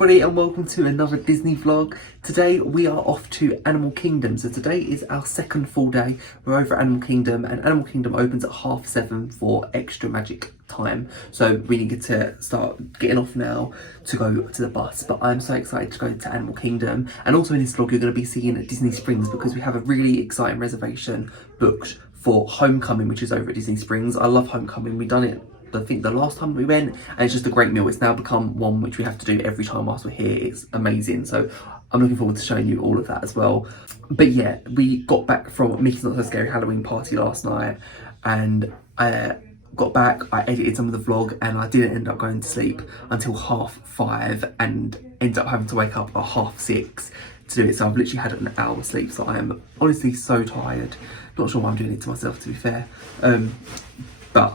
everybody and welcome to another Disney vlog. Today we are off to Animal Kingdom. So today is our second full day. We're over at Animal Kingdom and Animal Kingdom opens at 7:30 for extra magic time. So we need to start getting off now to go to the bus. But I'm so excited to go to Animal Kingdom. And also in this vlog you're going to be seeing at Disney Springs because we have a really exciting reservation booked for Homecomin, which is over at Disney Springs. I love Homecomin. We've done it I think the last time we went, and it's just a great meal. It's now become one which we have to do every time whilst we're here. It's amazing, so I'm looking forward to showing you all of that as well. But yeah, we got back from Mickey's Not So Scary Halloween party last night, and I got back, I edited some of the vlog, and I didn't end up going to sleep until 5:30 and ended up having to wake up at 6:30 to do it. So I've literally had an hour's sleep, so I am honestly so tired. Not sure why I'm doing it to myself, to be fair, but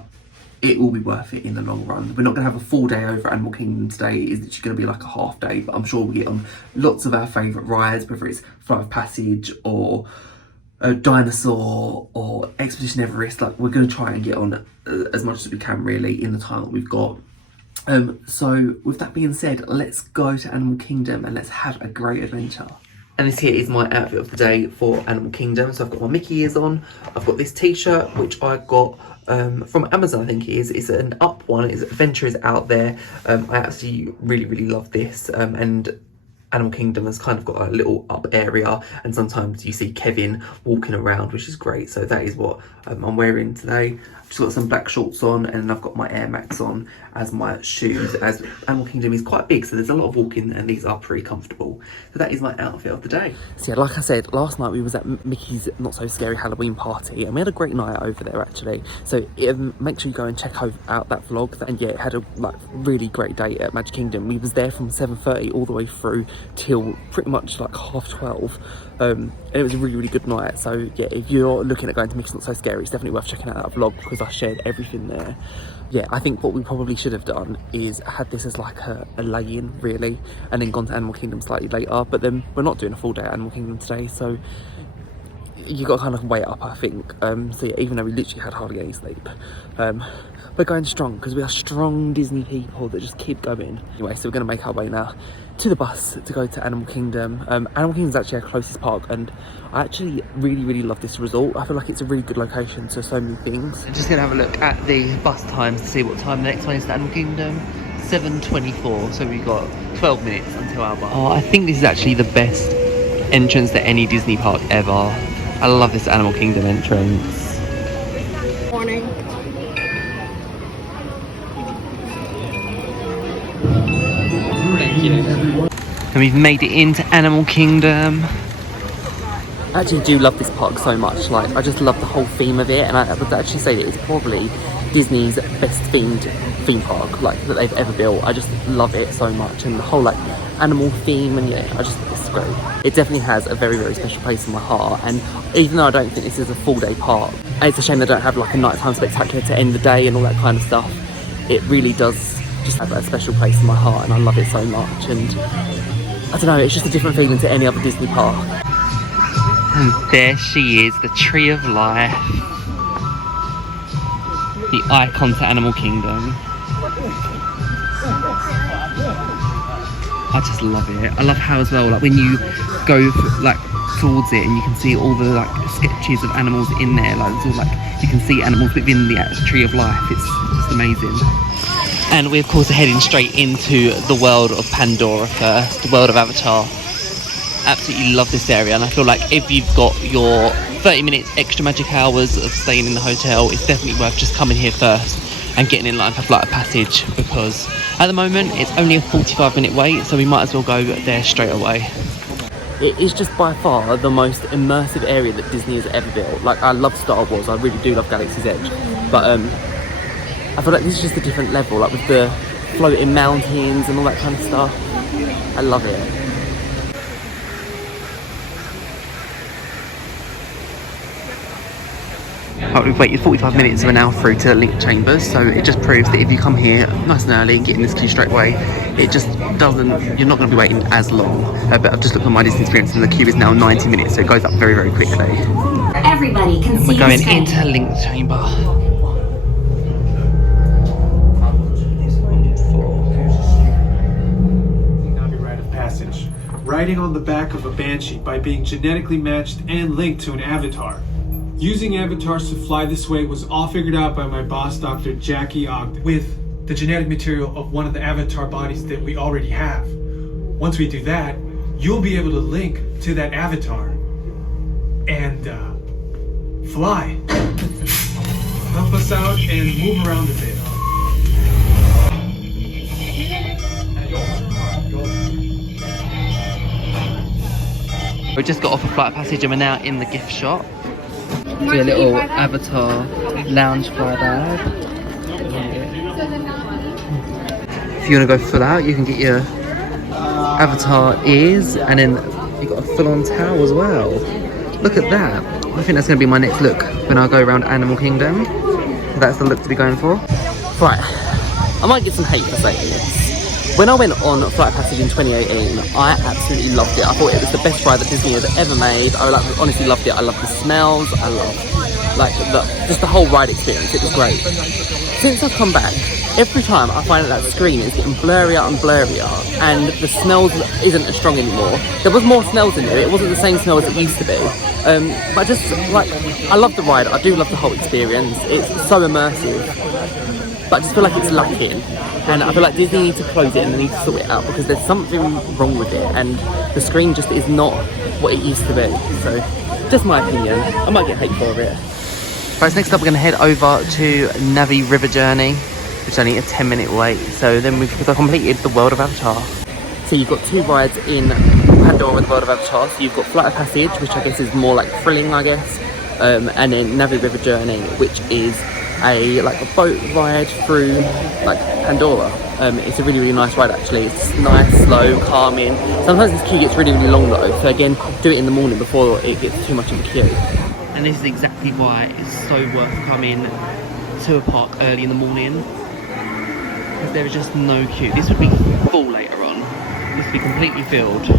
it will be worth it in the long run. We're not going to have a full day over at Animal Kingdom today. It's literally going to be like a half day, but I'm sure we'll get on lots of our favourite rides, whether it's Flight of Passage or Dinosaur or Expedition Everest. Like, we're going to try and get on as much as we can really in the time that we've got. So with that being said, let's go to Animal Kingdom and let's have a great adventure. And this here is my outfit of the day for Animal Kingdom. So I've got my Mickey ears on. I've got this t-shirt, which I got from Amazon, I think it is. It's an up one. It's Adventure is Out There. I actually really love this. And Animal Kingdom has kind of got a little up area, and sometimes you see Kevin walking around, which is great. So that is what I'm wearing today. I've just got some black shorts on, and I've got my Air Max on as my shoes, as Animal Kingdom is quite big, so there's a lot of walking and these are pretty comfortable. So that is my outfit of the day. So yeah, like I said, last night we was at Mickey's Not So Scary Halloween party, and we had a great night over there actually. So make sure you go and check out that vlog. And yeah, it had a really great day at Magic Kingdom. We was there from 7:30 all the way through till pretty much like 12:30. And it was a really good night. So yeah, if you're looking at going to Mickey's Not So Scary, it's definitely worth checking out that vlog because I shared everything there. Yeah, I think what we probably should have done is had this as like a lay-in really, and then gone to Animal Kingdom slightly later. But then we're not doing a full day at Animal Kingdom today, so you got to kind of weigh it up, I think. So yeah, even though we literally had hardly any sleep, we're going strong because we are strong Disney people that just keep going. Anyway, so we're going to make our way now to the bus to go to Animal Kingdom. Animal Kingdom is actually our closest park, and I actually really love this resort. I feel like it's a really good location to so many things. I'm just going to have a look at the bus times to see what time the next one is to Animal Kingdom. 7:24, so we've got 12 minutes until our bus. Oh, I think this is actually the best entrance to any Disney park ever. I love this Animal Kingdom entrance. Morning. Thank you. And we've made it into Animal Kingdom. I actually do love this park so much. Like, I just love the whole theme of it, and I would actually say that it's probably Disney's best themed theme park that they've ever built. I just love it so much, and the whole animal theme, and yeah, it's great. It definitely has a very special place in my heart, and even though I don't think this is a full day park, it's a shame they don't have a nighttime spectacular to end the day and all that kind of stuff. It really does just have a special place in my heart, and I love it so much. And I don't know, it's just a different feeling to any other Disney park. And there she is, the Tree of Life, the icon to Animal Kingdom. I just love it. I love how as well, when you go towards it and you can see all the sketches of animals in there, it's all you can see animals within the Tree of Life. It's just amazing. And we of course are heading straight into the world of Pandora first, the world of Avatar. Absolutely love this area, and I feel like if you've got your 30 minutes extra magic hours of staying in the hotel, it's definitely worth just coming here first and getting in line for Flight of Passage, because at the moment it's only a 45-minute wait, so we might as well go there straight away. It is just by far the most immersive area that Disney has ever built. I love Star Wars, I really do love Galaxy's Edge, but I feel like this is just a different level, with the floating mountains and all that kind of stuff. I love it. We've waited 45 minutes and we're now through to the link chambers, so it just proves that if you come here nice and early and get in this queue straight away, it just doesn't, you're not going to be waiting as long. But I've just looked on my Disney experience and the queue is now 90 minutes, so it goes up very quickly. Everybody can see. We're going into the link chamber. riding on the back of a banshee by being genetically matched and linked to an avatar. Using avatars to fly this way was all figured out by my boss, Dr. Jackie Ogden, with the genetic material of one of the avatar bodies that we already have. Once we do that, you'll be able to link to that avatar and fly. Help us out and move around a bit. We just got off a flight passage and we're now in the gift shop. Do a little avatar lounge fly bag. If you want to go full out, you can get your avatar ears, and then you've got a full-on towel as well. Look at that. I think that's going to be my next look when I go around Animal Kingdom. That's the look to be going for. Right, I might get some hate for saying this. When I went on Flight Passage in 2018, I absolutely loved it. I thought it was the best ride that Disney has ever made. I honestly loved it. I loved the smells. I loved just the whole ride experience. It was great. Since I've come back, every time I find that screen is getting blurrier and blurrier, and the smells isn't as strong anymore. There was more smells in there. It wasn't the same smell as it used to be. But just like, I love the ride. I do love the whole experience. It's so immersive. But I just feel like it's lacking, and I feel like Disney needs to close it and they need to sort it out, because there's something wrong with it and the screen just is not what it used to be. So, just my opinion. I might get hate for it. Right, so next up we're going to head over to Navi River Journey, which is only a 10-minute wait. So then we've completed the World of Avatar. So you've got two rides in Pandora and the World of Avatar. So you've got Flight of Passage, which I guess is more like thrilling, I guess, and then Navi River Journey, which is a boat ride through like Pandora. It's a really, really nice ride actually. It's nice, slow, calming. Sometimes this queue gets really, really long though, so again, do it in the morning before it gets too much of a queue. And this is exactly why it's so worth coming to a park early in the morning, because there is just no queue. This would be full later on. This would be completely filled.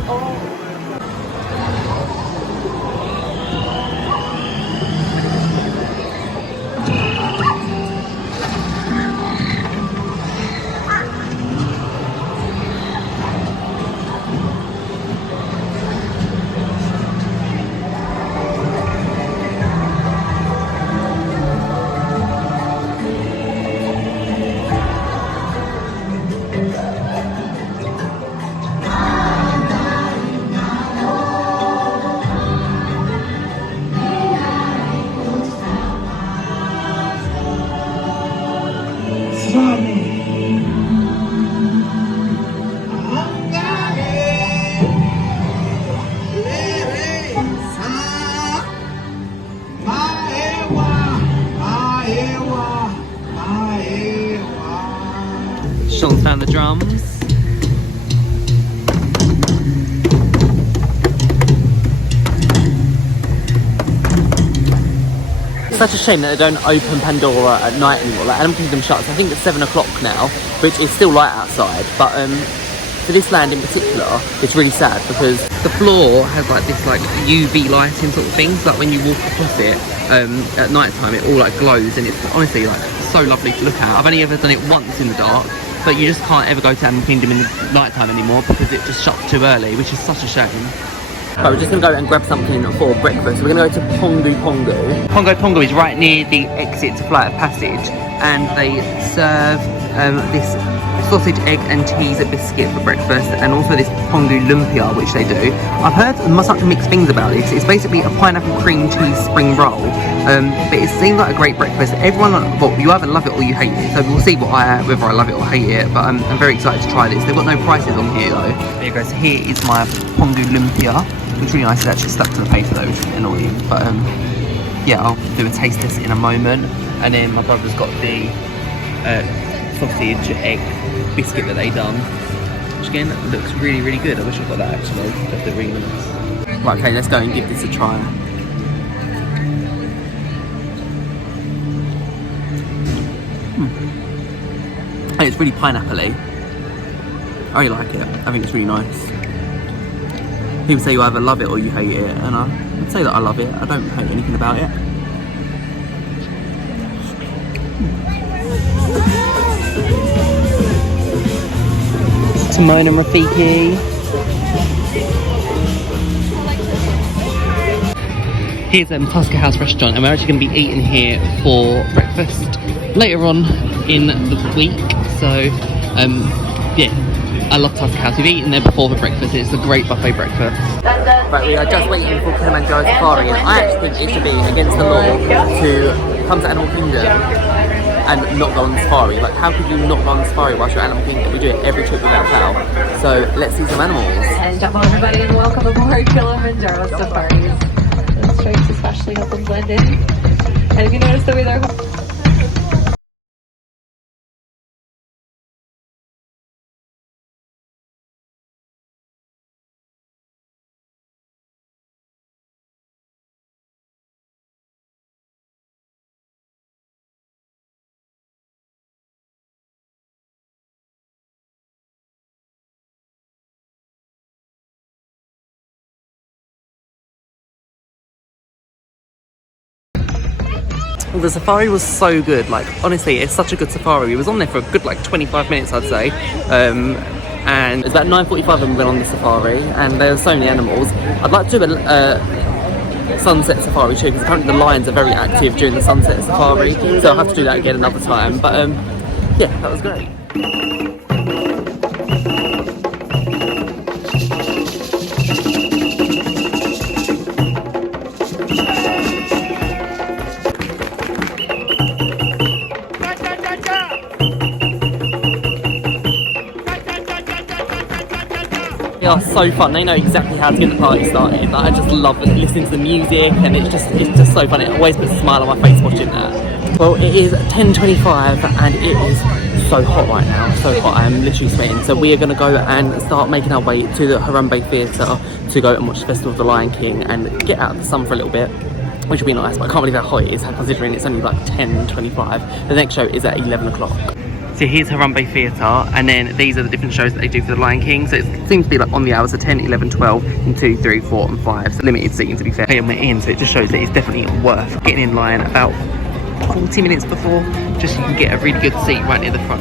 Sean's found the drums. It's such a shame that they don't open Pandora at night anymore. Like, Animal Kingdom shuts, I think it's 7 o'clock now, which is still light outside. But for this land in particular, it's really sad because the floor has like this UV lighting sort of thing. So like when you walk across it at night time, it all glows, and it's honestly so lovely to look at. I've only ever done it once in the dark, but you just can't ever go to Animal Kingdom in the night time anymore because it just shuts too early, which is such a shame. Right, we're just going to go and grab something for breakfast. We're going to go to Pongu Pongu. Pongu Pongu is right near the exit to Flight of Passage, and they serve this sausage, egg and cheese biscuit for breakfast, and also this Pongu Lumpia, which they do. I've heard such mixed things about this. It's basically a pineapple cream cheese spring roll, but it seems like a great breakfast. Everyone, well, you either love it or you hate it, so we'll see whether I love it or hate it, but I'm very excited to try this. They've got no prices on here though. There you go, so here is my Pongu Lumpia. It's really nice. It's actually stuck to the paper though, which is annoying, but yeah, I'll do a taste test in a moment. And then my brother's got the sausage egg biscuit that they done, which again looks really, really good. I wish I got that actually. That's the really nice. Right, okay, let's go and give this a try. And it's really pineapple-y. I really like it. I think it's really nice. People say you either love it or you hate it, and I would say that I love it. I don't hate anything about it. Timon and Rafiki. Here's Tusker House restaurant, and we're actually going to be eating here for breakfast later on in the week. So, yeah, I love Tusker House. We've eaten there before for breakfast. It's a great buffet breakfast. Right, we are just waiting for Kilimanjaro Safari, and I actually think it should be against the law to come to Animal Kingdom and not go on the safari. Like, how could you not go on the safari whilst you're at Animal Kingdom? We do it every trip without fail. So let's see some animals. And jump on everybody and welcome aboard Kilimanjaro Safaris. The stripes especially help them blend in. And if you notice the way they're The safari was so good, like honestly it's such a good safari. We was on there for a good like 25 minutes I'd say, and it's about 9:45 when we went on the safari, and there were so many animals. I'd like to do a sunset safari too, because apparently the lions are very active during the sunset safari, so I'll have to do that again another time. But yeah, that was great. They are so fun. They know exactly how to get the party started. Like, I just love listening to the music, and it's just so fun. It always puts a smile on my face watching that. Well, it is 10:25 and it is so hot right now. So hot, I am literally sweating. So we are going to go and start making our way to the Harambe Theatre to go and watch the Festival of the Lion King and get out of the sun for a little bit, which will be nice. But I can't believe how hot it is, considering it's only like 10:25. The next show is at 11 o'clock. So here's Harambe Theatre, and then these are the different shows that they do for the Lion King. So it seems to be like on the hours of 10, 11, 12, and 2, 3, 4, and 5. So limited seating to be fair. And we're in, so it just shows that it's definitely worth getting in line about 40 minutes before, just so you can get a really good seat right near the front.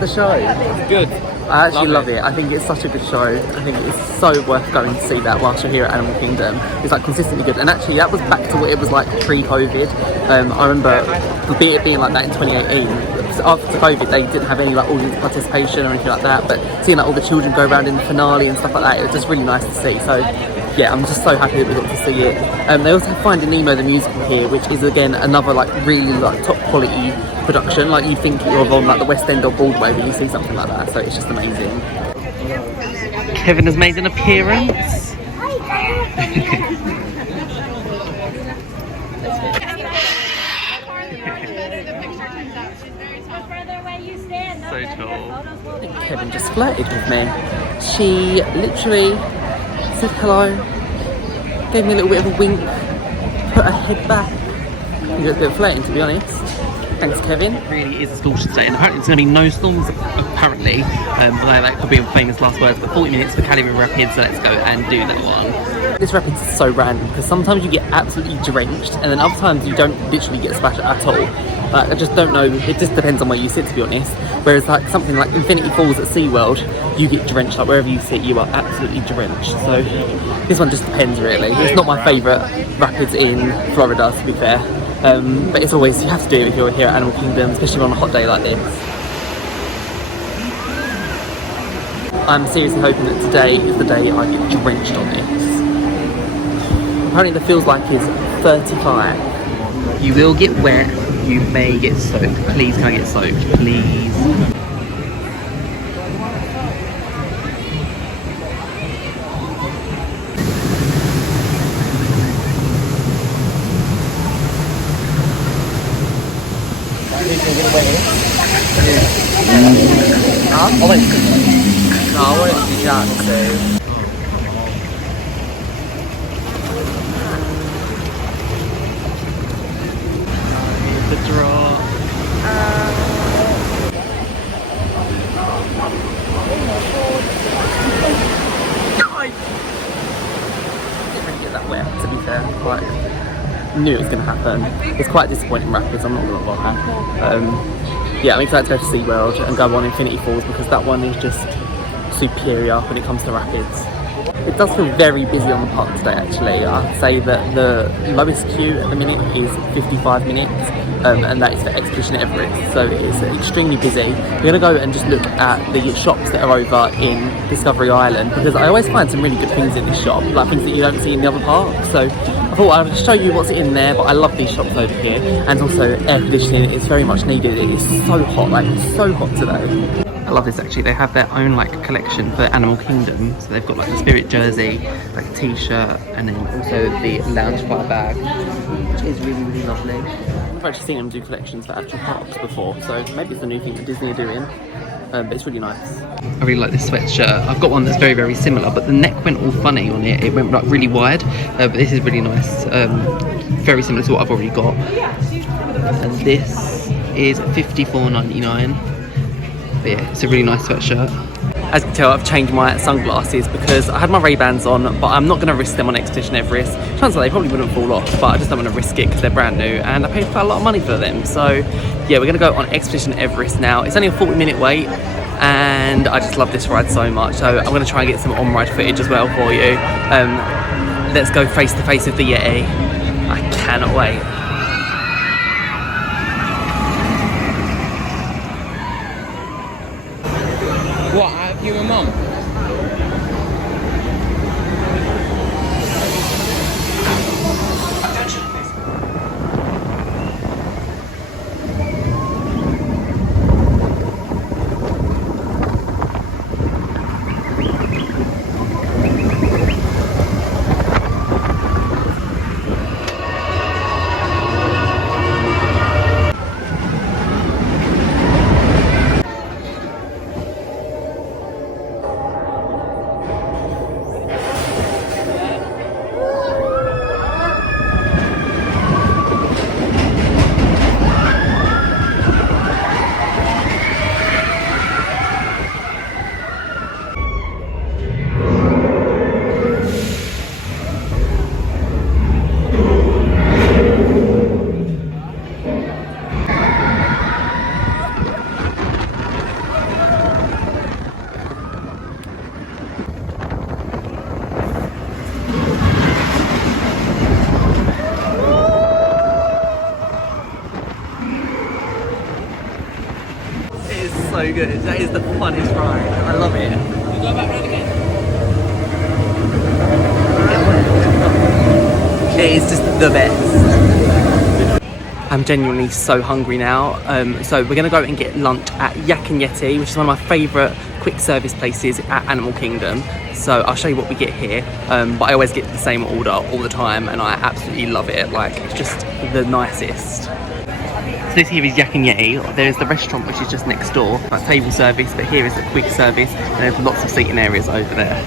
The show. It's good. I actually love it. I think it's such a good show. I think it's so worth going to see that whilst you're here at Animal Kingdom. It's like consistently good, and actually that was back to what it was like pre-COVID. I remember it being like that in 2018. After COVID, they didn't have any like audience participation or anything like that. But seeing like all the children go around in the finale and stuff like that, it was just really nice to see. So yeah, I'm just so happy that we got to see it. They also have Finding Nemo the musical here, which is again another like really like top quality production. Like you think you're on like the West End or Broadway, but you see something like that, so it's just amazing. Kevin has made an appearance. So tall. Kevin just flirted with me. She literally said hello, gave me a little bit of a wink, put her head back. You got a bit of flirting, to be honest. Thanks, Kevin. It really is a storm today, and apparently there's going to be no storms, apparently. Although that could be a famous last words, but 40 minutes for Cali Rapids, so let's go and do that one. This rapids is so random, because sometimes you get absolutely drenched, and then other times you don't literally get splashed at all. I just don't know, it just depends on where you sit, to be honest. Whereas like something like Infinity Falls at SeaWorld, you get drenched, like wherever you sit you are absolutely drenched. So this one just depends really. It's not my favourite rapids in Florida, to be fair. But it's always, you have to do it if you're here at Animal Kingdom, especially on a hot day like this. I'm seriously hoping that today is the day I get drenched on this. Apparently the feels like is 35. You will get wet, you may get soaked. Please can I get soaked, please? No, I want it to be Jack, so... The draw. Didn't get that wet, to be fair. Like, knew it was going to happen. It's quite disappointing rapids, I'm not going to lie. Yeah, I'm excited to go to SeaWorld and go on Infinity Falls because that one is just superior when it comes to rapids. It does feel very busy on the park today actually. I'd say that the lowest queue at the minute is 55 minutes and that is for Expedition Everest, so it's extremely busy. We're going to go and just look at the shops that are over in Discovery Island because I always find some really good things in this shop, like things that you don't see in the other parks. So I thought I would show you what's in there, but I love these shops over here, and also air conditioning is very much needed. It is so hot, like it's so hot today. I love this actually, they have their own like collection for Animal Kingdom, so they've got like the Spirit jersey, like a t-shirt, and then also the Loungefly bag, which is really, really lovely. I've actually seen them do collections for actual parks before, so maybe it's a new thing that Disney are doing. But it's really nice. I really like this sweatshirt. I've got one that's very, very similar, but the neck went all funny on it. It went like really wide, but this is really nice. Very similar to what I've already got. And this is $54.99. But yeah, it's a really nice sweatshirt. As you can tell, I've changed my sunglasses because I had my Ray-Bans on, but I'm not going to risk them on Expedition Everest. Chances are they probably wouldn't fall off, but I just don't want to risk it because they're brand new and I paid quite a lot of money for them. So yeah, we're going to go on Expedition Everest now. It's only a 40-minute wait and I just love this ride so much. So I'm going to try and get some on-ride footage as well for you. Let's go face to face with the Yeti. I cannot wait. What, have you and Mum? So good. That is the funnest ride. I love it. You go back round again? It is just the best. I'm genuinely so hungry now. So we're going to go and get lunch at Yak and Yeti, which is one of my favourite quick service places at Animal Kingdom. So I'll show you what we get here. But I always get the same order all the time, and I absolutely love it. Like, it's just the nicest. So this here is Yak and Yeti. There's the restaurant which is just next door, like table service, but here is the quick service, and there's lots of seating areas over there.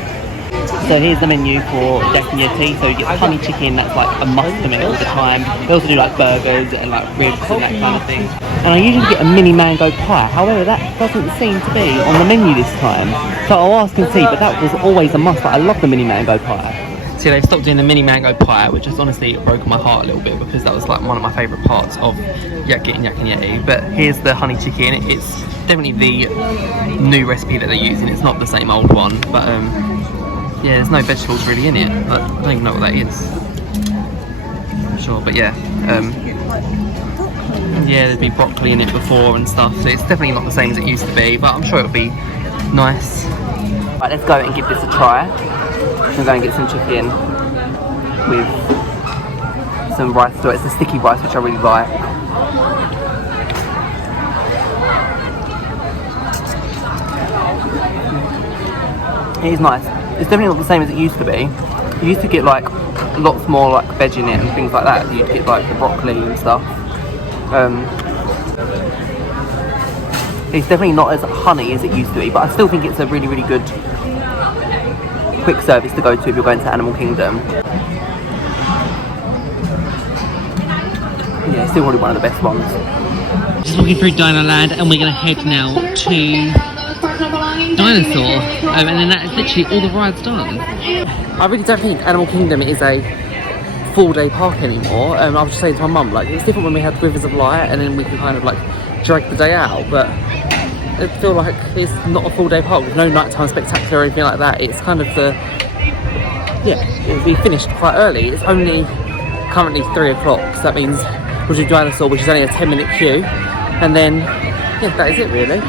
So here's the menu for Yak and Yeti. So you get honey chicken, that's like a must for me all the time. They also do like burgers and like ribs and that kind of thing. And I usually get a mini mango pie, however that doesn't seem to be on the menu this time. So I'll ask and see, but that was always a must. Like, I love the mini mango pie. See, they've stopped doing the mini mango pie, which has honestly broken my heart a little bit, because that was like one of my favourite parts of getting Yak and Yeti. But here's the honey chicken. It's definitely the new recipe that they're using. It's not the same old one, but yeah, there's no vegetables really in it, but I don't even know what that is. I'm sure, but yeah. Yeah, there'd be broccoli in it before and stuff, so it's definitely not the same as it used to be, but I'm sure it'll be nice. Right, let's go and give this a try. I'm going to get some chicken with some rice to it. It's the sticky rice, which I really like. It is nice. It's definitely not the same as it used to be. You used to get like lots more like veg in it and things like that. You'd get like the broccoli and stuff. It's definitely not as honey as it used to be, but I still think it's a really, really good quick service to go to if you're going to Animal Kingdom. Yeah, it's still probably one of the best ones. Just walking through Dino Land, and we're going to head now to Dinosaur, and then that is literally all the rides done. I really don't think Animal Kingdom is a full-day park anymore. I was just saying to my mum, like, it's different when we had Rivers of Light, and then we can kind of like drag the day out, but I feel like it's not a full-day park with no nighttime spectacular or anything like that. It's kind of the, yeah, we finished quite early. It's only currently 3 o'clock, so that means we'll do Dinosaur, which is only a 10-minute queue, and then, yeah, that is it really.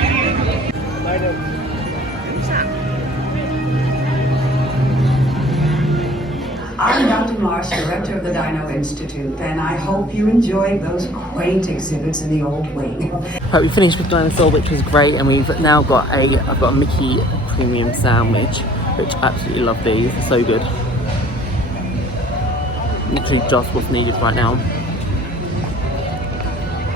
I'm Dr. Marsh, director of the Dino Institute, and I hope you enjoyed those quaint exhibits in the old wing. Right, we finished with Dinosaur, which was great, and we've now got I've got a Mickey premium sandwich, which I absolutely love these. They're so good. Literally just what's needed right now.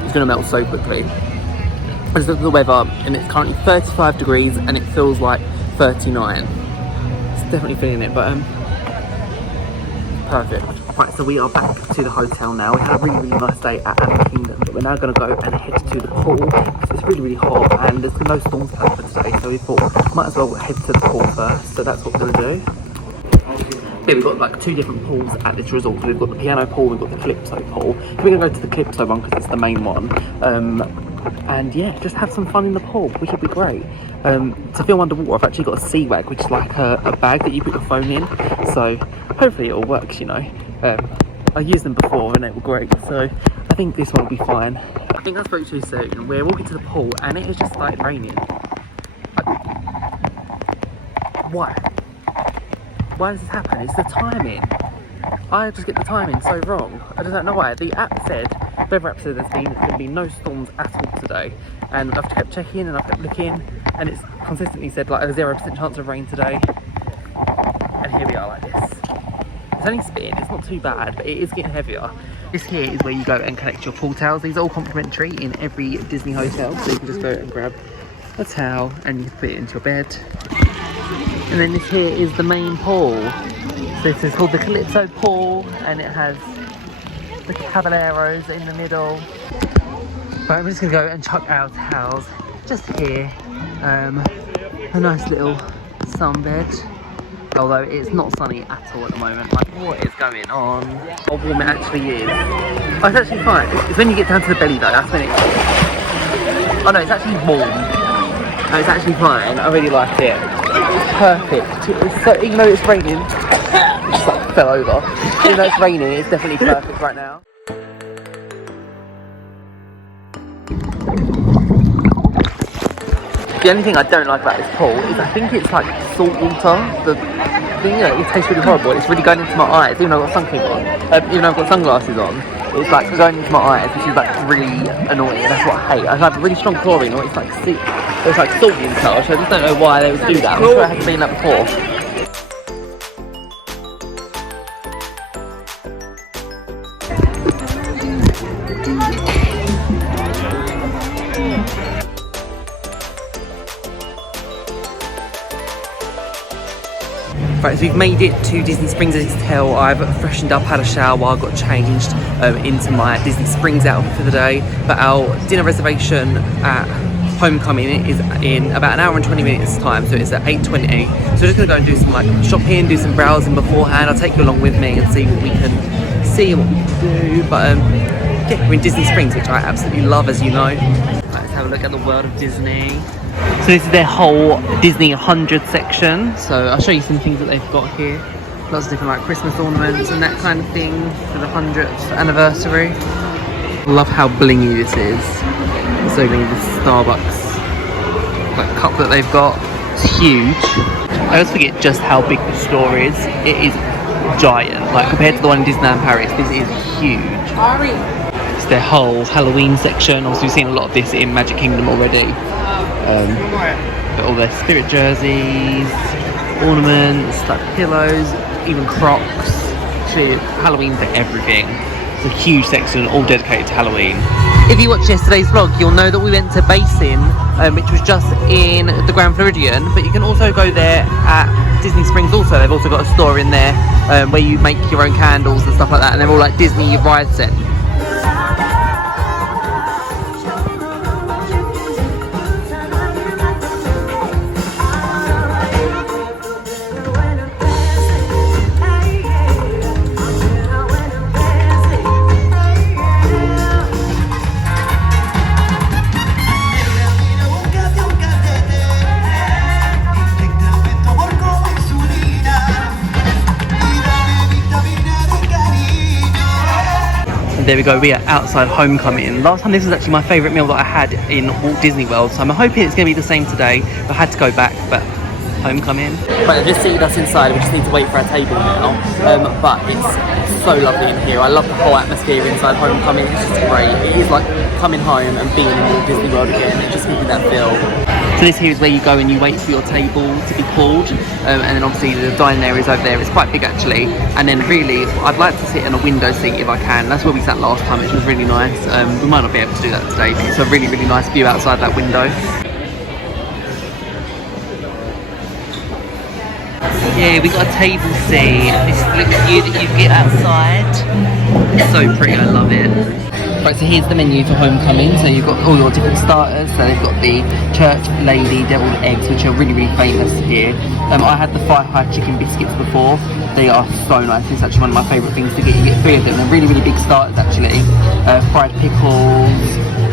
It's gonna melt so quickly. I just looked at the weather, and it's currently 35 degrees, and it feels like 39. It's definitely feeling it, but perfect. Right, so we are back to the hotel now. We had a really, really nice day at Animal Kingdom, but we're now going to go and head to the pool because it's really, really hot and there's no storms planned for today, so we thought might as well head to the pool first. So that's what we're going to do. Yeah, we've got like 2 different pools at this resort. We've got the piano pool, we've got the Calypso pool. So we're going to go to the Calypso one because it's the main one. And yeah, just have some fun in the pool, which would be great. To film underwater, I've actually got a sea wag, which is like a bag that you put your phone in. So hopefully it all works, you know. I used them before and they were great, so I think this one will be fine. I think I spoke too soon. We're walking to the pool and it has just started raining. Why? Why does this happen? It's the timing. I just get the timing so wrong. I just don't know why. The app said, the weather app said there's going to be no storms at all today. And I've kept checking and I've kept looking, and it's consistently said like a 0% chance of rain today. And here we are like this. It's only spitting, it's not too bad, but it is getting heavier. This here is where you go and collect your pool towels. These are all complimentary in every Disney hotel, so you can just go and grab a towel and you can put it into your bed. And then this here is the main pool. So this is called the Calypso pool, and it has the Caballeros in the middle. But I'm just gonna go and chuck our towels just here. A nice little sunbed. Although it's not sunny at all at the moment. Like, what is going on? How warm it actually is. Oh, it's actually fine. It's when you get down to the belly though, that's when it's... Oh no, it's actually warm. No, it's actually fine. I really like it. It's perfect. It's so, even though it's raining, it just like fell over. Even though it's raining, it's definitely perfect right now. The only thing I don't like about this pool is I think it's like salt water. The thing, you know, it tastes really horrible. It's really going into my eyes, even though I've got sun cream on. Even though I've got sunglasses on. it's like going into my eyes, which is like really annoying. That's what I hate. I have really strong chlorine, or it's like salty and such. I just don't know why they would do that. I'm sure it hasn't been that before. Right, so we've made it to Disney Springs, as you can tell. I've freshened up, had a shower, got changed into my Disney Springs outfit for the day. But our dinner reservation at Homecomin is in about an hour and 20 minutes time, so it's at 8:20. So we're just gonna go and do some like shopping, do some browsing beforehand. I'll take you along with me and see what we can see and what we can do. But yeah, we're in Disney Springs, which I absolutely love, as you know. Right, let's have a look at the world of Disney. So this is their whole Disney 100 section. So I'll show you some things that they've got here. Lots of different like Christmas ornaments and that kind of thing for the 100th anniversary. I love how blingy this is. It's so blingy, this Starbucks like cup that they've got. It's huge. I always forget just how big the store is. It is giant. Like compared to the one in Disneyland Paris, this is huge. It's their whole Halloween section. Also, we've seen a lot of this in Magic Kingdom already. Got all their spirit jerseys, ornaments, like pillows, even Crocs. Actually, Halloween's like everything. It's a huge section all dedicated to Halloween. If you watched yesterday's vlog, you'll know that we went to Basin, which was just in the Grand Floridian, but you can also go there at Disney Springs also. They've also got a store in there where you make your own candles and stuff like that, and they're all like Disney ride set. There we go, we are outside Homecomin. Last time this was actually my favourite meal that I had in Walt Disney World, so I'm hoping it's going to be the same today. I had to go back, but Homecomin. Right, they've just seated us inside, we just need to wait for our table now. But it's so lovely in here. I love the whole atmosphere inside Homecomin, it's just great. It is like coming home and being in Walt Disney World again. It just gives me that feel. So this here is where you go and you wait for your table to be called, and then obviously the dining area is over there. It's quite big actually, and then really I'd like to sit in a window seat if I can. That's where we sat last time, which was really nice. We might not be able to do that today, but it's a really, really nice view outside that window. Yeah, we got a table seat. This is the view that you get outside. It's so pretty, I love it. Right, so here's the menu for Homecomin. So you've got all your different starters. So they've got the Church Lady Deviled Eggs, which are really, really famous here. I had the Fire-High Chicken Biscuits before. They are so nice. It's actually one of my favourite things to get. You get 3 of them. They're really, really big starters actually. Fried pickles,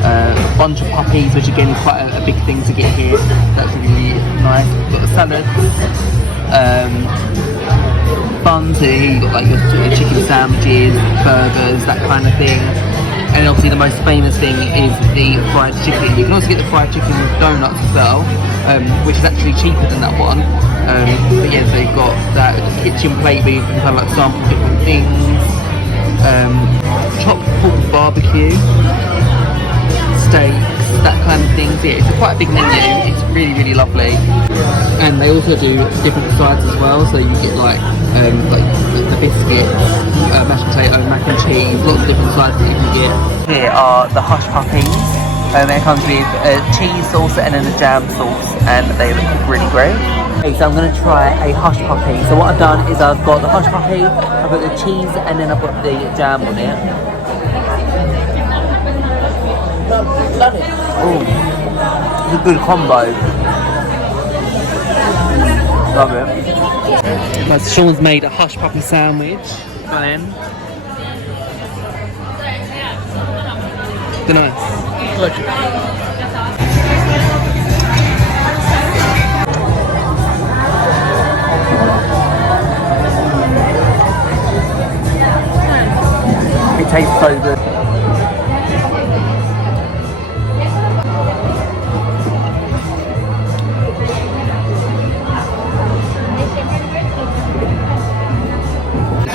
a bunch of puppies, which again is quite a big thing to get here. That's really, really nice. You've got the salads. Buns here, you've got like your sort of chicken sandwiches, burgers, that kind of thing. And obviously the most famous thing is the fried chicken. You can also get the fried chicken with donuts as well, which is actually cheaper than that one. But yeah, so you've got that kitchen plate where you can kind of like sample different things. Chopped pork barbecue, steaks, that kind of thing. So yeah, it's quite a big menu. It's really, really lovely. And they also do different sides as well. So you get like the biscuits, mashed potato, mac and cheese, lots of different sides that you can get. Here are the hush puppies. It comes with cheese sauce and then a jam sauce, and they look really great. Okay, so I'm going to try a hush puppy. So what I've done is I've got the hush puppy, I've got the cheese, and then I've got the jam on it. Oh, it's a good combo. Love it. Right, so Sean's made a hush puppy sandwich. Nice. Good. It tastes so good.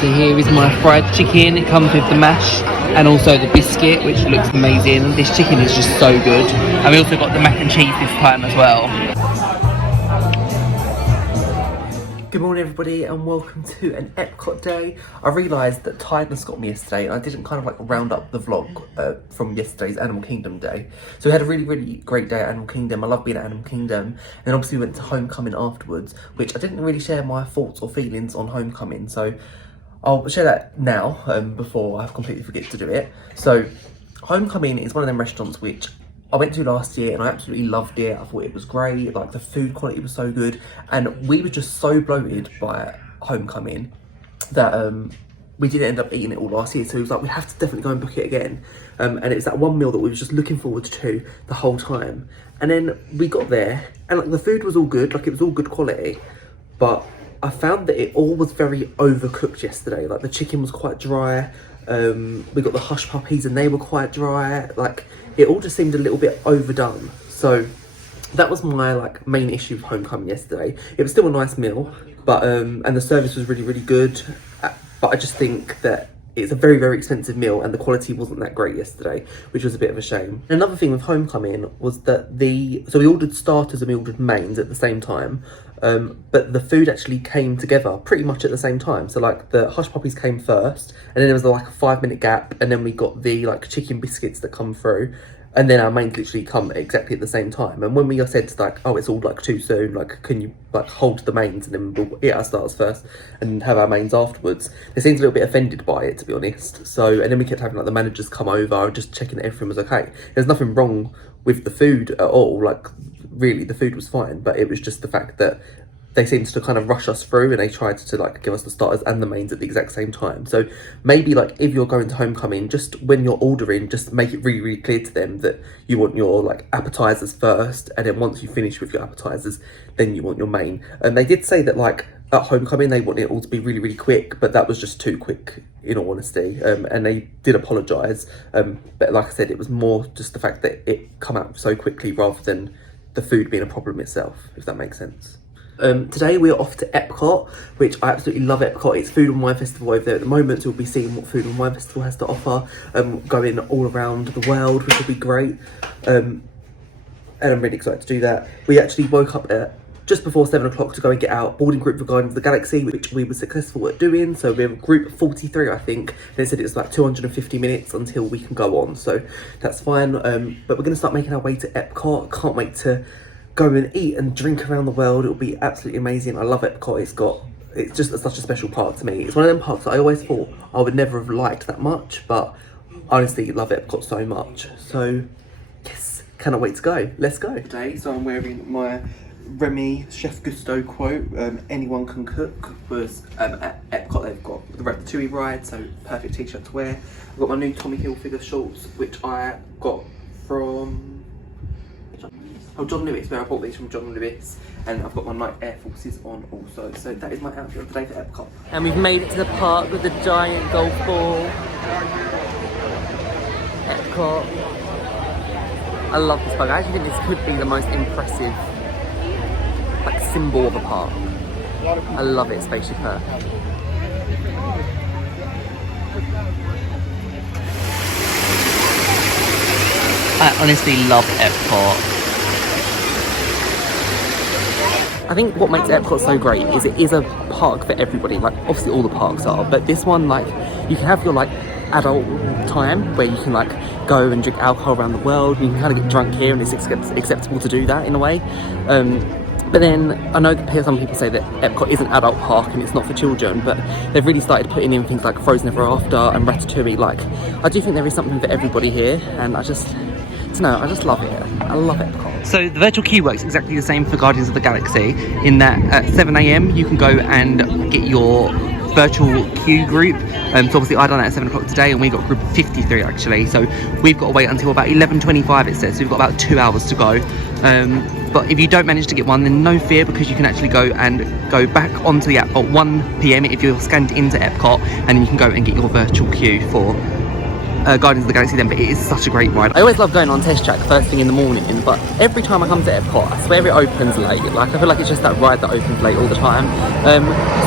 So here is my fried chicken. It comes with the mash and also the biscuit, which looks amazing. This chicken is just so good. And we also got the mac and cheese this time as well. Good morning everybody and welcome to an Epcot day. I realised that tiredness got me yesterday and I didn't kind of like round up the vlog from yesterday's Animal Kingdom day. So we had a really great day at Animal Kingdom. I love being at Animal Kingdom, and obviously we went to Homecomin afterwards, which I didn't really share my thoughts or feelings on Homecomin, so I'll share that now before I completely forget to do it. So Homecomin is one of them restaurants which I went to last year and I absolutely loved it. I thought it was great, like the food quality was so good, and we were just so bloated by Homecomin that we didn't end up eating it all last year. So it was like, we have to definitely go and book it again. And it was that one meal that we were just looking forward to the whole time. And then we got there and like the food was all good, like it was all good quality, but I found that it all was very overcooked yesterday. Like the chicken was quite dry. We got the hush puppies and they were quite dry. Like it all just seemed a little bit overdone. So that was my like main issue with Homecomin yesterday. It was still a nice meal, but and the service was really good. But I just think that it's a very expensive meal and the quality wasn't that great yesterday, which was a bit of a shame. Another thing with Homecomin was that so we ordered starters and we ordered mains at the same time. But the food actually came together pretty much at the same time. So like the hush puppies came first, and then there was like a 5-minute gap, and then we got the like chicken biscuits that come through, and then our mains literally come exactly at the same time. And when we said like, oh, it's all like too soon, like can you like hold the mains and then we'll eat our starters first and have our mains afterwards, they seemed a little bit offended by it, to be honest. So and then we kept having like the managers come over and just checking that everything was okay. There's nothing wrong with the food at all, like really the food was fine, but it was just the fact that they seemed to kind of rush us through and they tried to like give us the starters and the mains at the exact same time. So maybe like if you're going to Homecomin, just when you're ordering, just make it really clear to them that you want your like appetizers first, and then once you finish with your appetizers, then you want your main. And they did say that like at Homecomin they want it all to be really quick, but that was just too quick in all honesty. And they did apologise, but like I said, it was more just the fact that it come out so quickly rather than the food being a problem itself, if that makes sense. Today we're off to EPCOT, which I absolutely love Epcot. It's Food and Wine Festival over there at the moment, so we'll be seeing what Food and Wine Festival has to offer, going all around the world, which will be great. And I'm really excited to do that. We actually woke up at just before 7 o'clock to go and get our boarding group for Guardians of the Galaxy, which we were successful at doing. So we have a group of 43, I think, and they said it's like 250 minutes until we can go on, so that's fine. But we're going to start making our way to Epcot. Can't wait to go and eat and drink around the world. It'll be absolutely amazing. I love Epcot. It's just such a special park to me. It's one of them parks that I always thought I would never have liked that much, but honestly love Epcot so much. So yes, cannot wait to go. Let's go. Today, so I'm wearing my Remy Chef Gusto quote, anyone can cook, was at Epcot. They've got the Ratatouille ride, so perfect t-shirt to wear. I've got my new Tommy Hilfiger shorts, which I got from John Lewis, where I bought these from John Lewis, and I've got my Nike Air Forces on also. So that is my outfit of the day for Epcot. And we've made it to the park with the giant golf ball. Epcot. I love this park. I actually think this could be the most impressive like symbol of a park. I love it, Spaceship Earth. I honestly love Epcot. I think what makes Epcot so great is it is a park for everybody. Like obviously all the parks are, but this one, like you can have your like adult time where you can like go and drink alcohol around the world, and you can kind of get drunk here, and it's acceptable to do that in a way. But then I know that some people say that Epcot is an adult park and it's not for children, but they've really started putting in things like Frozen Ever After and Ratatouille. Like I do think there is something for everybody here, and I just love it. I love Epcot. So the virtual queue works exactly the same for Guardians of the Galaxy, in that at 7 AM you can go and get your virtual queue group. So obviously I done that at 7 o'clock today, and we got a group of 53 actually. So we've got to wait until about 11:25 it says. So we've got about 2 hours to go. But if you don't manage to get one, then no fear, because you can actually go back onto the app at 1 PM if you're scanned into Epcot, and then you can go and get your virtual queue for Guardians of the Galaxy then. But it is such a great ride. I always love going on Test Track first thing in the morning, but every time I come to Epcot, I swear it opens late. Like I feel like it's just that ride that opens late all the time.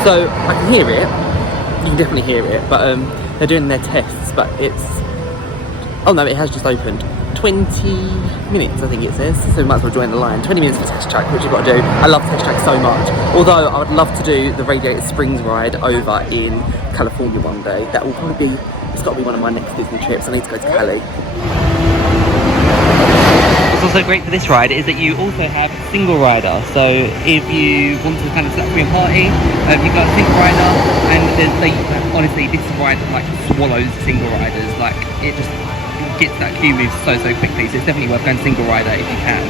So I can hear it, you can definitely hear it, but they're doing their tests, but it's Oh no, it has just opened. 20 minutes, I think it says. So we might as well join the line. 20 minutes for Test Track, which you've got to do. I love Test Track so much. Although I would love to do the Radiator Springs ride over in California one day. That will probably be, it's got to be one of my next Disney trips. I need to go to Cali. What's also great for this ride is that you also have single rider. So if you want to kind of slap Korean party, you've got a single rider, and honestly, this ride like swallows single riders. Like it just gets that queue moves so quickly. So it's definitely worth going single rider if you can.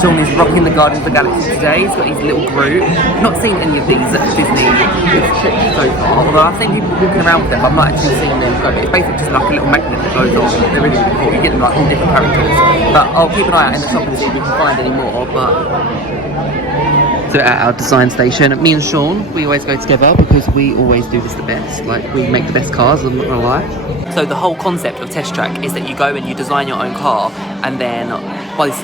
Sean is rocking the Guardians of the Galaxy today. He's got his little group. Not seen any of these at Disney trips so far, although I've seen people walking around with them, but I've not actually seen them go. It's basically just like a little magnet that goes on. They're really cool. You get them like all different characters. But I'll keep an eye out in the shop and see if we can find any more. So at our design station, me and Sean, we always go together because we always do this the best. Like, we make the best cars, I'm not gonna lie. So the whole concept of Test Track is that you go and you design your own car, and then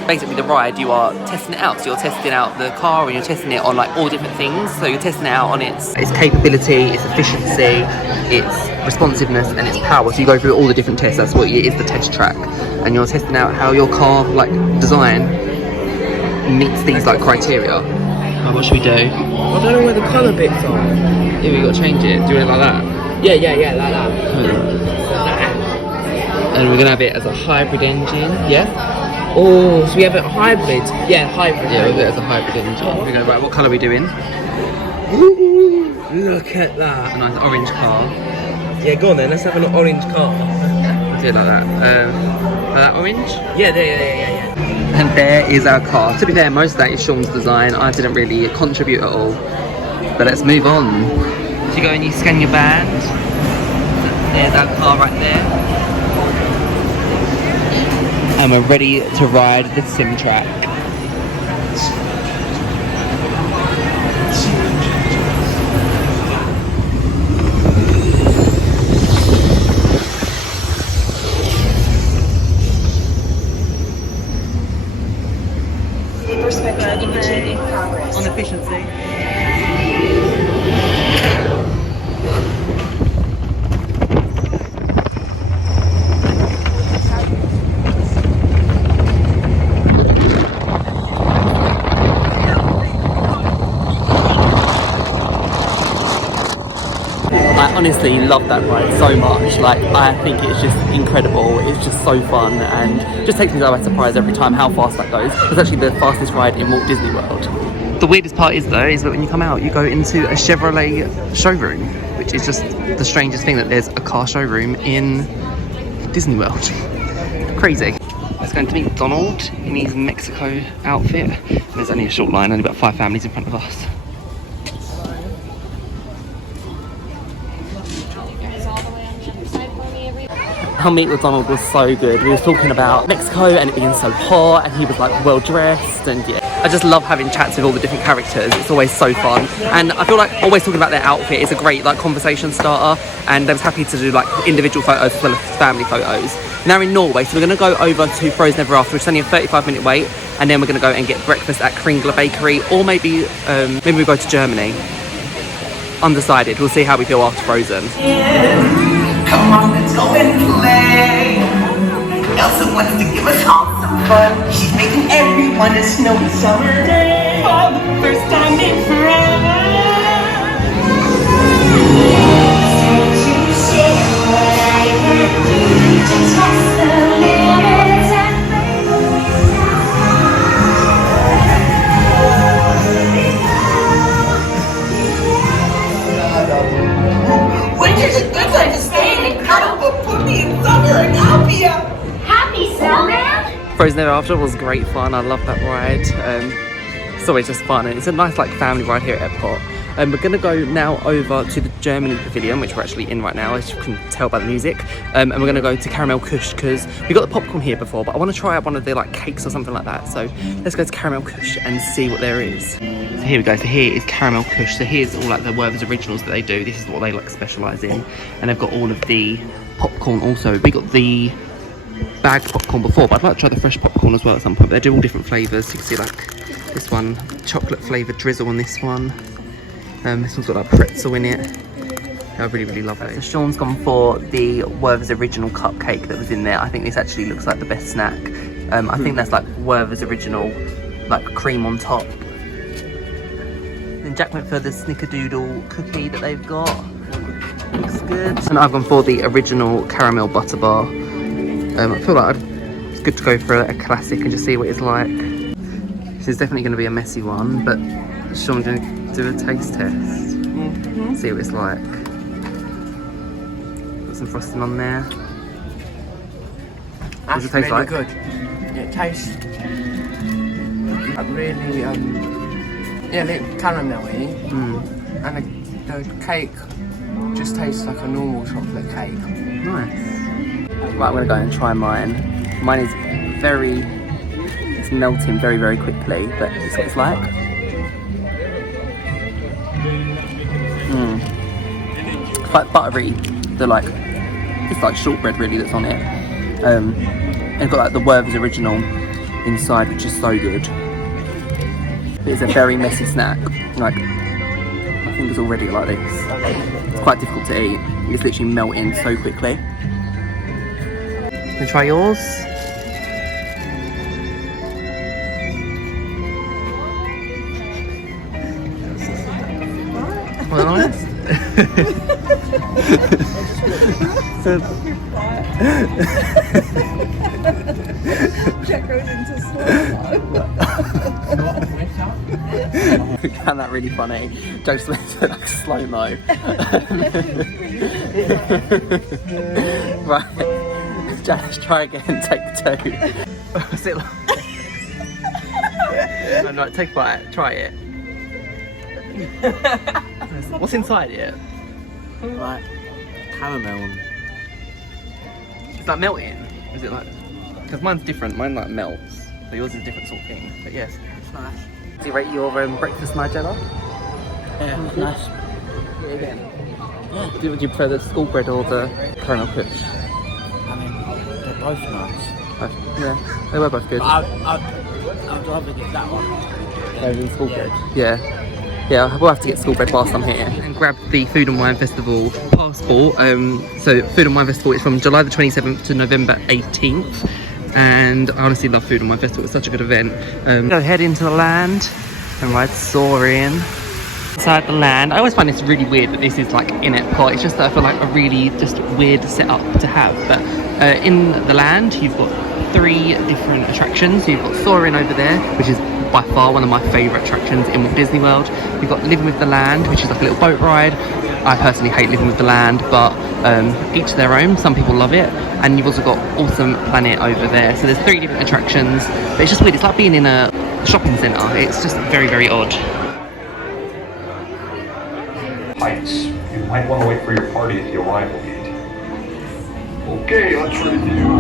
basically the ride, you are testing it out. So you're testing out the car and you're testing it on like all different things. So you're testing it out on its capability, its efficiency, its responsiveness and its power. So you go through all the different tests. That's what it is, the Test Track. And you're testing out how your car like design meets these like criteria. Oh, what should we do? I don't know where the colour bits are. Yeah, we got to change it. Do it like that? Yeah, like that. And we're going to have it as a hybrid engine, yeah? Oh, so we have it hybrid? Yeah, hybrid. Yeah, we'll do it as a hybrid engine. We go, right, what colour are we doing? Ooh, look at that. A nice orange car. Yeah, go on then, let's have an orange car. We'll do it like that. Like that orange? Yeah. And there is our car. To be fair, most of that is Sean's design. I didn't really contribute at all. But let's move on. So you go and you scan your band. There's our car right there. And we're ready to ride the sim track. On efficiency. I honestly love that ride so much. Like, I think it's just incredible. It's just so fun and just takes me by surprise every time how fast that goes. It's actually the fastest ride in Walt Disney World. The weirdest part is though, is that when you come out, you go into a Chevrolet showroom, which is just the strangest thing, that there's a car showroom in Disney World. Crazy. Let's go to meet Donald in his Mexico outfit. There's only a short line, only about 5 families in front of us. Our meet with Donald was so good. We were talking about Mexico and it being so hot, and he was like well dressed, and yeah. I just love having chats with all the different characters. It's always so fun, and I feel like always talking about their outfit is a great like conversation starter. And I was happy to do like individual photos as well as family photos. Now we're in Norway, so we're going to go over to Frozen Ever After, which is only a 35-minute wait, and then we're going to go and get breakfast at Kringler Bakery, or maybe we go to Germany. Undecided. We'll see how we feel after Frozen. Come on, let's go and play. Elsa wants to give us all some fun. She's making everyone a snowy summer day for the first time in forever. Winter's a good time to stay and cuddle, but put me in summer and I'll be up. Happy snowman? Frozen Ever After was great fun. I love that ride. It's always just fun, and it's a nice like family ride here at Epcot. We're going to go now over to the Germany Pavilion, which we're actually in right now, as you can tell by the music. And we're going to go to Caramel Kush because we got the popcorn here before, but I want to try out one of their like cakes or something like that. So let's go to Caramel Kush and see what there is. So here we go. So here is Caramel Kush. So here's all like the Werther's originals that they do. This is what they like specialise in, and they've got all of the popcorn also. We got the bagged popcorn before, but I'd like to try the fresh popcorn as well at some point. But they do all different flavours. You can see like this one, chocolate flavoured drizzle on this one. This one's got like pretzel in it. They're really, really lovely. So Sean's gone for the Werther's original cupcake that was in there. I think this actually looks like the best snack. I think that's like Werther's original, like cream on top. Then Jack went for the snickerdoodle cookie that they've got. Looks good. And I've gone for the original caramel butter bar. I feel like it's good to go for a classic and just see what it's like. This is definitely going to be a messy one, but Sean's going to do a taste test. See what it's like. Got some frosting on there. What does it taste like? Good. It tastes really, yeah, a little caramelly, and the cake just tastes like a normal chocolate cake. Nice. Right, I'm gonna go and try mine. Mine is it's melting very, very quickly, but it's what it's like. Quite buttery. It's like shortbread really that's on it. And it's got like the Werther's original inside, which is so good. It's a very messy snack. Like, my fingers already are like this. It's quite difficult to eat. It's literally melting so quickly. Can you try yours? Well, honest. Jack goes into slow. We found that really funny. Joe's like slow-mo. Right. Jack, let's try again. Take 2. What's it like? No, take a bite. Try it. What's inside it? Like caramel. Is that melting? Is it like? Because mine's different. Mine like melts. So yours is a different sort of thing. But yes. It's nice. Do you rate your breakfast Nigella? Yeah, it's nice. Do you prefer the school bread or the caramel kush? I mean, they're both nice. Yeah, they were both good. I'd rather get that one. Over the school bread? Yeah. Yeah, we'll have to get school bread whilst I'm here. And grab the Food and Wine Festival passport. So Food and Wine Festival is from July the 27th to November 18th. And I honestly love Food and Wine Festival, it's such a good event. Go head into the land and ride Soarin. Inside the land, I always find it's really weird that this is like in EPCOT. It's just that I feel like a really just weird setup to have. But in the land, you've got 3 different attractions. So you've got Soarin over there, which is by far one of my favourite attractions in Walt Disney World. You've got Living with the Land, which is like a little boat ride. I personally hate Living with the Land, but each their own. Some people love it. And you've also got Awesome Planet over there. So there's 3 different attractions. But it's just weird. It's like being in a shopping centre. It's just very, very odd. Heights. You might want to wait for your party at the arrival gate. Okay, let's review.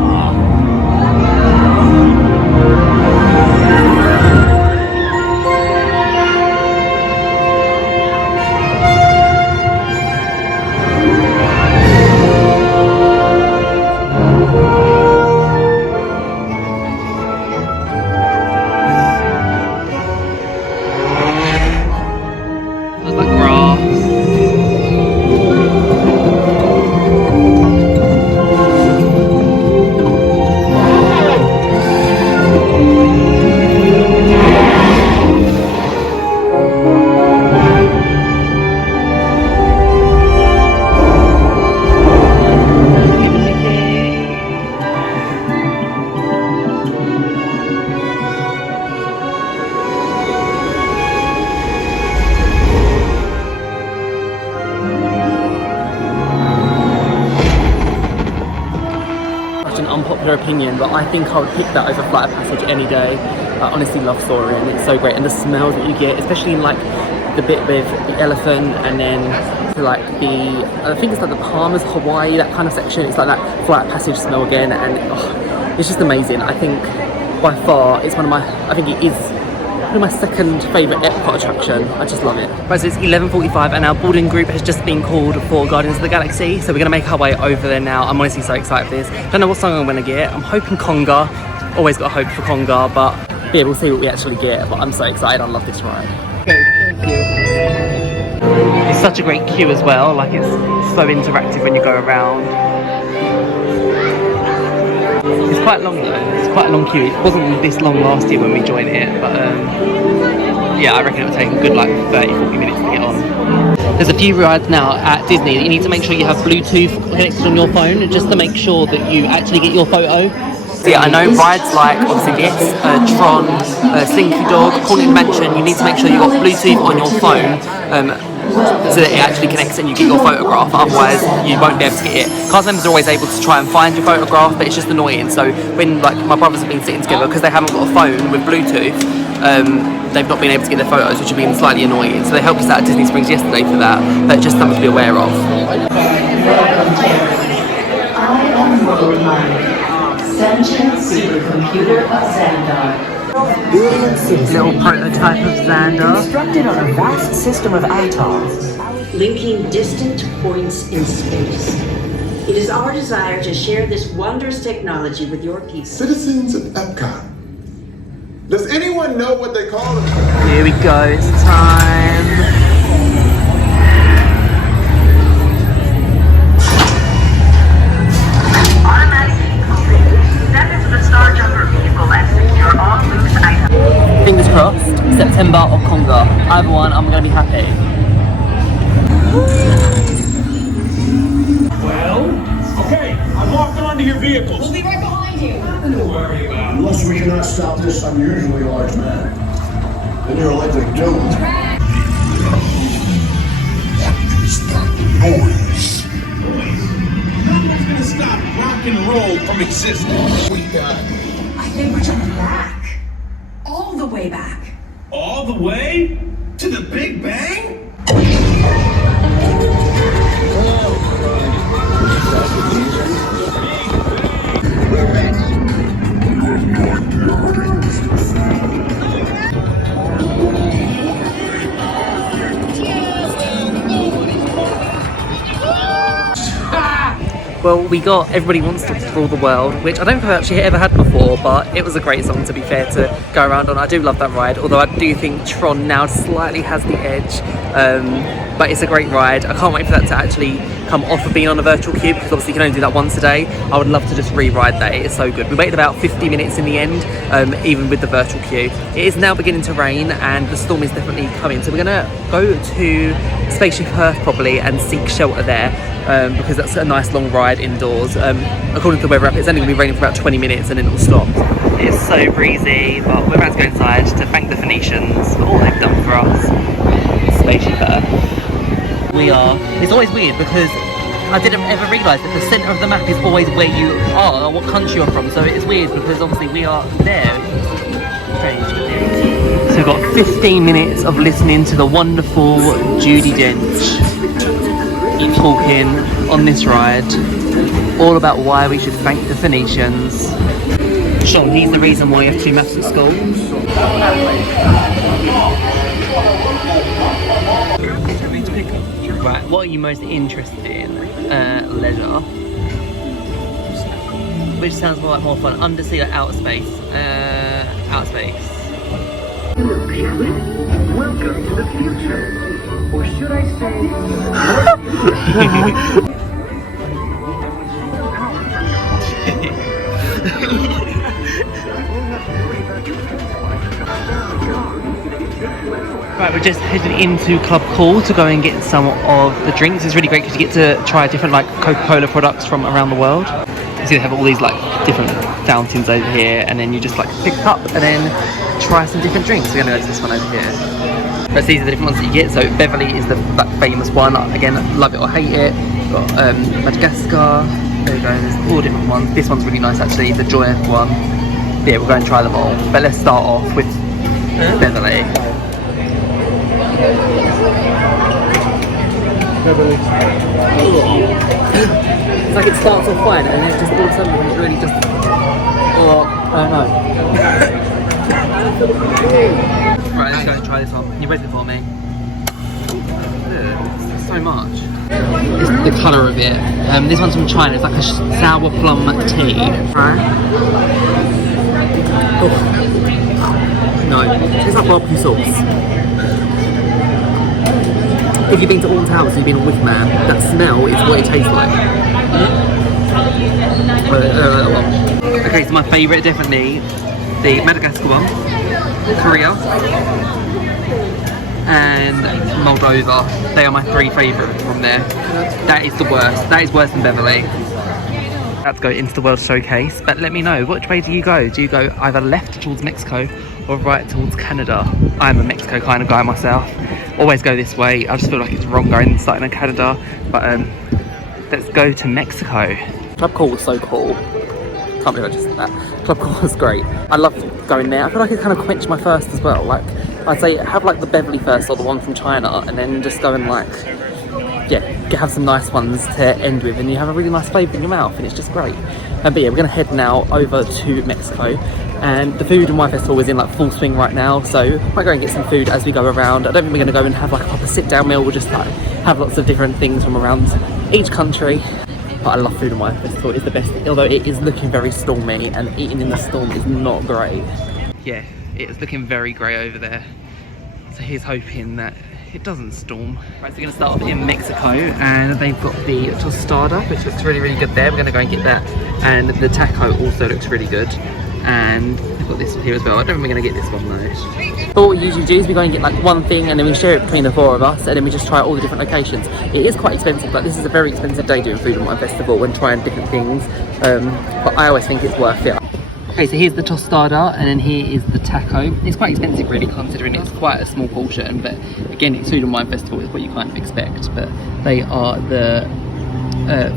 Unpopular opinion, but I think I would pick that over Flight of Passage any day. I honestly love Soarin', it's so great, and the smells that you get, especially in like the bit with the elephant, and then like I think it's like the Bahamas, Hawaii, that kind of section. It's like that Flight of Passage smell again, and it's just amazing. I think by far it's one of my second favourite EPCOT attraction. I just love it. Right, so it's 11:45 and our boarding group has just been called for Guardians of the Galaxy, so we're going to make our way over there now. I'm honestly so excited for this. Don't know what song I'm going to get. I'm hoping Conga. Always got hope for Conga, but yeah, we'll see what we actually get. But I'm so excited. I love this ride. Okay, thank you. It's such a great queue as well. Like, it's so interactive when you go around. It's quite long though, it's quite a long queue. It wasn't this long last year when we joined it, but yeah, I reckon it'll take a good like 30-40 minutes to get on. There's a few rides now at Disney that you need to make sure you have Bluetooth connected on your phone just to make sure that you actually get your photo. So yeah, I know rides like obviously this, Tron, Slinky Dog, Haunted Mansion, you need to make sure you've got Bluetooth on your phone so that it actually connects and you get your photograph, otherwise you won't be able to get it. Cast members are always able to try and find your photograph, but it's just annoying. So when like my brothers have been sitting together, because they haven't got a phone with Bluetooth, they've not been able to get their photos, which have been slightly annoying. So they helped us out at Disney Springs yesterday for that, but just something to be aware of. I am Roland, sentient supercomputer of Xandar. Little prototype of Xandar. Constructed on a vast system of atolls, linking distant points in space. It is our desire to share this wondrous technology with your people. Citizens of EPCOT. Does anyone know what they call them? Here we go, it's time. Fingers crossed, September or Conga. Either one, I'm going to be happy. Well, okay, I'm walking onto your vehicles. We'll be right behind you. Nothing to worry about. Unless we cannot stop this unusually large man, then you're likely doomed. What is that noise? Nothing's gonna stop rock and roll from existing. We got. I think we're jumping back. All the way back. All the way to the Big Bang? Well, we got Everybody Wants to Rule the World, which I don't think I've actually ever had before, but it was a great song, to be fair, to go around on. I do love that ride, although I do think Tron now slightly has the edge, but it's a great ride. I can't wait for that to actually come off of being on a virtual queue, because obviously you can only do that once a day. I would love to just re-ride that, it's so good. We waited about 50 minutes in the end, even with the virtual queue. It is now beginning to rain, and the storm is definitely coming, so we're going to go to Spaceship Earth probably and seek shelter there. Because that's a nice long ride indoors. According to the weather app, it's only going to be raining for about 20 minutes and then it'll stop. It's so breezy, but we're about to go inside to thank the Phoenicians for all they've done for us. Spaceship Earth. We are. It's always weird because I didn't ever realise that the centre of the map is always where you are, what country you're from. So it's weird because obviously we are there. Strange. So we've got 15 minutes of listening to the wonderful Judi Dench talking on this ride all about why we should thank the Phoenicians. Sean, he's the reason why you have 2 maths at school. Right, what are you most interested in? Leisure. Which sounds more fun. Undersea, like outer space. Outer space. Welcome to the future. Or should I say... Right, we're just heading into Club Cool to go and get some of the drinks. It's really great because you get to try different like Coca-Cola products from around the world. You see they have all these like different fountains over here, and then you just like pick up and then try some different drinks. We're gonna go to this one over here. But these are the different ones that you get. So Beverly is the famous one. Again, love it or hate it. Got Madagascar. There we go. There's all different ones. This one's really nice actually. The Joy one. Yeah, we'll go and try them all. But let's start off with Beverly. It's like it starts off fine and then it just all of a sudden it's really just. Oh, I don't know. Right, let's go and try this one. You read it for me. It's so much. It's the colour of it. This one's from China. It's like a sour plum tea. Right? Oh. No, it's like barbecue sauce. if you've been to Alton Towers, you've been on Wicker Man, that smell is what it tastes like. Okay, so my favourite definitely the Madagascar one, Korea, and Moldova. They are my 3 favourites from there. That is the worst. That is worse than Beverly. Let's go into the World Showcase, but let me know, which way do you go? Do you go either left towards Mexico or right towards Canada? I'm a Mexico kind of guy myself. Always go this way. I just feel like it's wrong going starting in Canada, but let's go to Mexico. Club Call was so cool. Can't believe I just said that. Club Call was great. I love going there. I feel like it kind of quenched my thirst as well. Like, I'd say have like the Beverly first or the one from China, and then just go and like, yeah, have some nice ones to end with, and you have a really nice flavour in your mouth, and it's just great. But yeah, we're going to head now over to Mexico, and the Food and Wine Festival is in like full swing right now, so I might go and get some food as we go around. I don't think we're going to go and have like a proper sit-down meal. We'll just like have lots of different things from around each country. But I love Food and Wine Festival. It's the best, although it is looking very stormy, and eating in the storm is not great. Yeah, it's looking very grey over there, so here's hoping that it doesn't storm. Right, so we're going to start off in Mexico, and they've got the tostada, which looks really, really good there. We're going to go and get that, and the taco also looks really good, and they've got this one here as well. I don't think we're going to get this one though. But what we usually do is we go and get like one thing, and then we share it between the 4 of us, and then we just try all the different locations. It is quite expensive, like this is a very expensive day doing Food and Wine Festival when trying different things, but I always think it's worth it. Okay, so here's the tostada, and then here is the taco. It's quite expensive really, considering it's quite a small portion, but again, it's Food and Wine Festival, is what you kind of expect. But they are the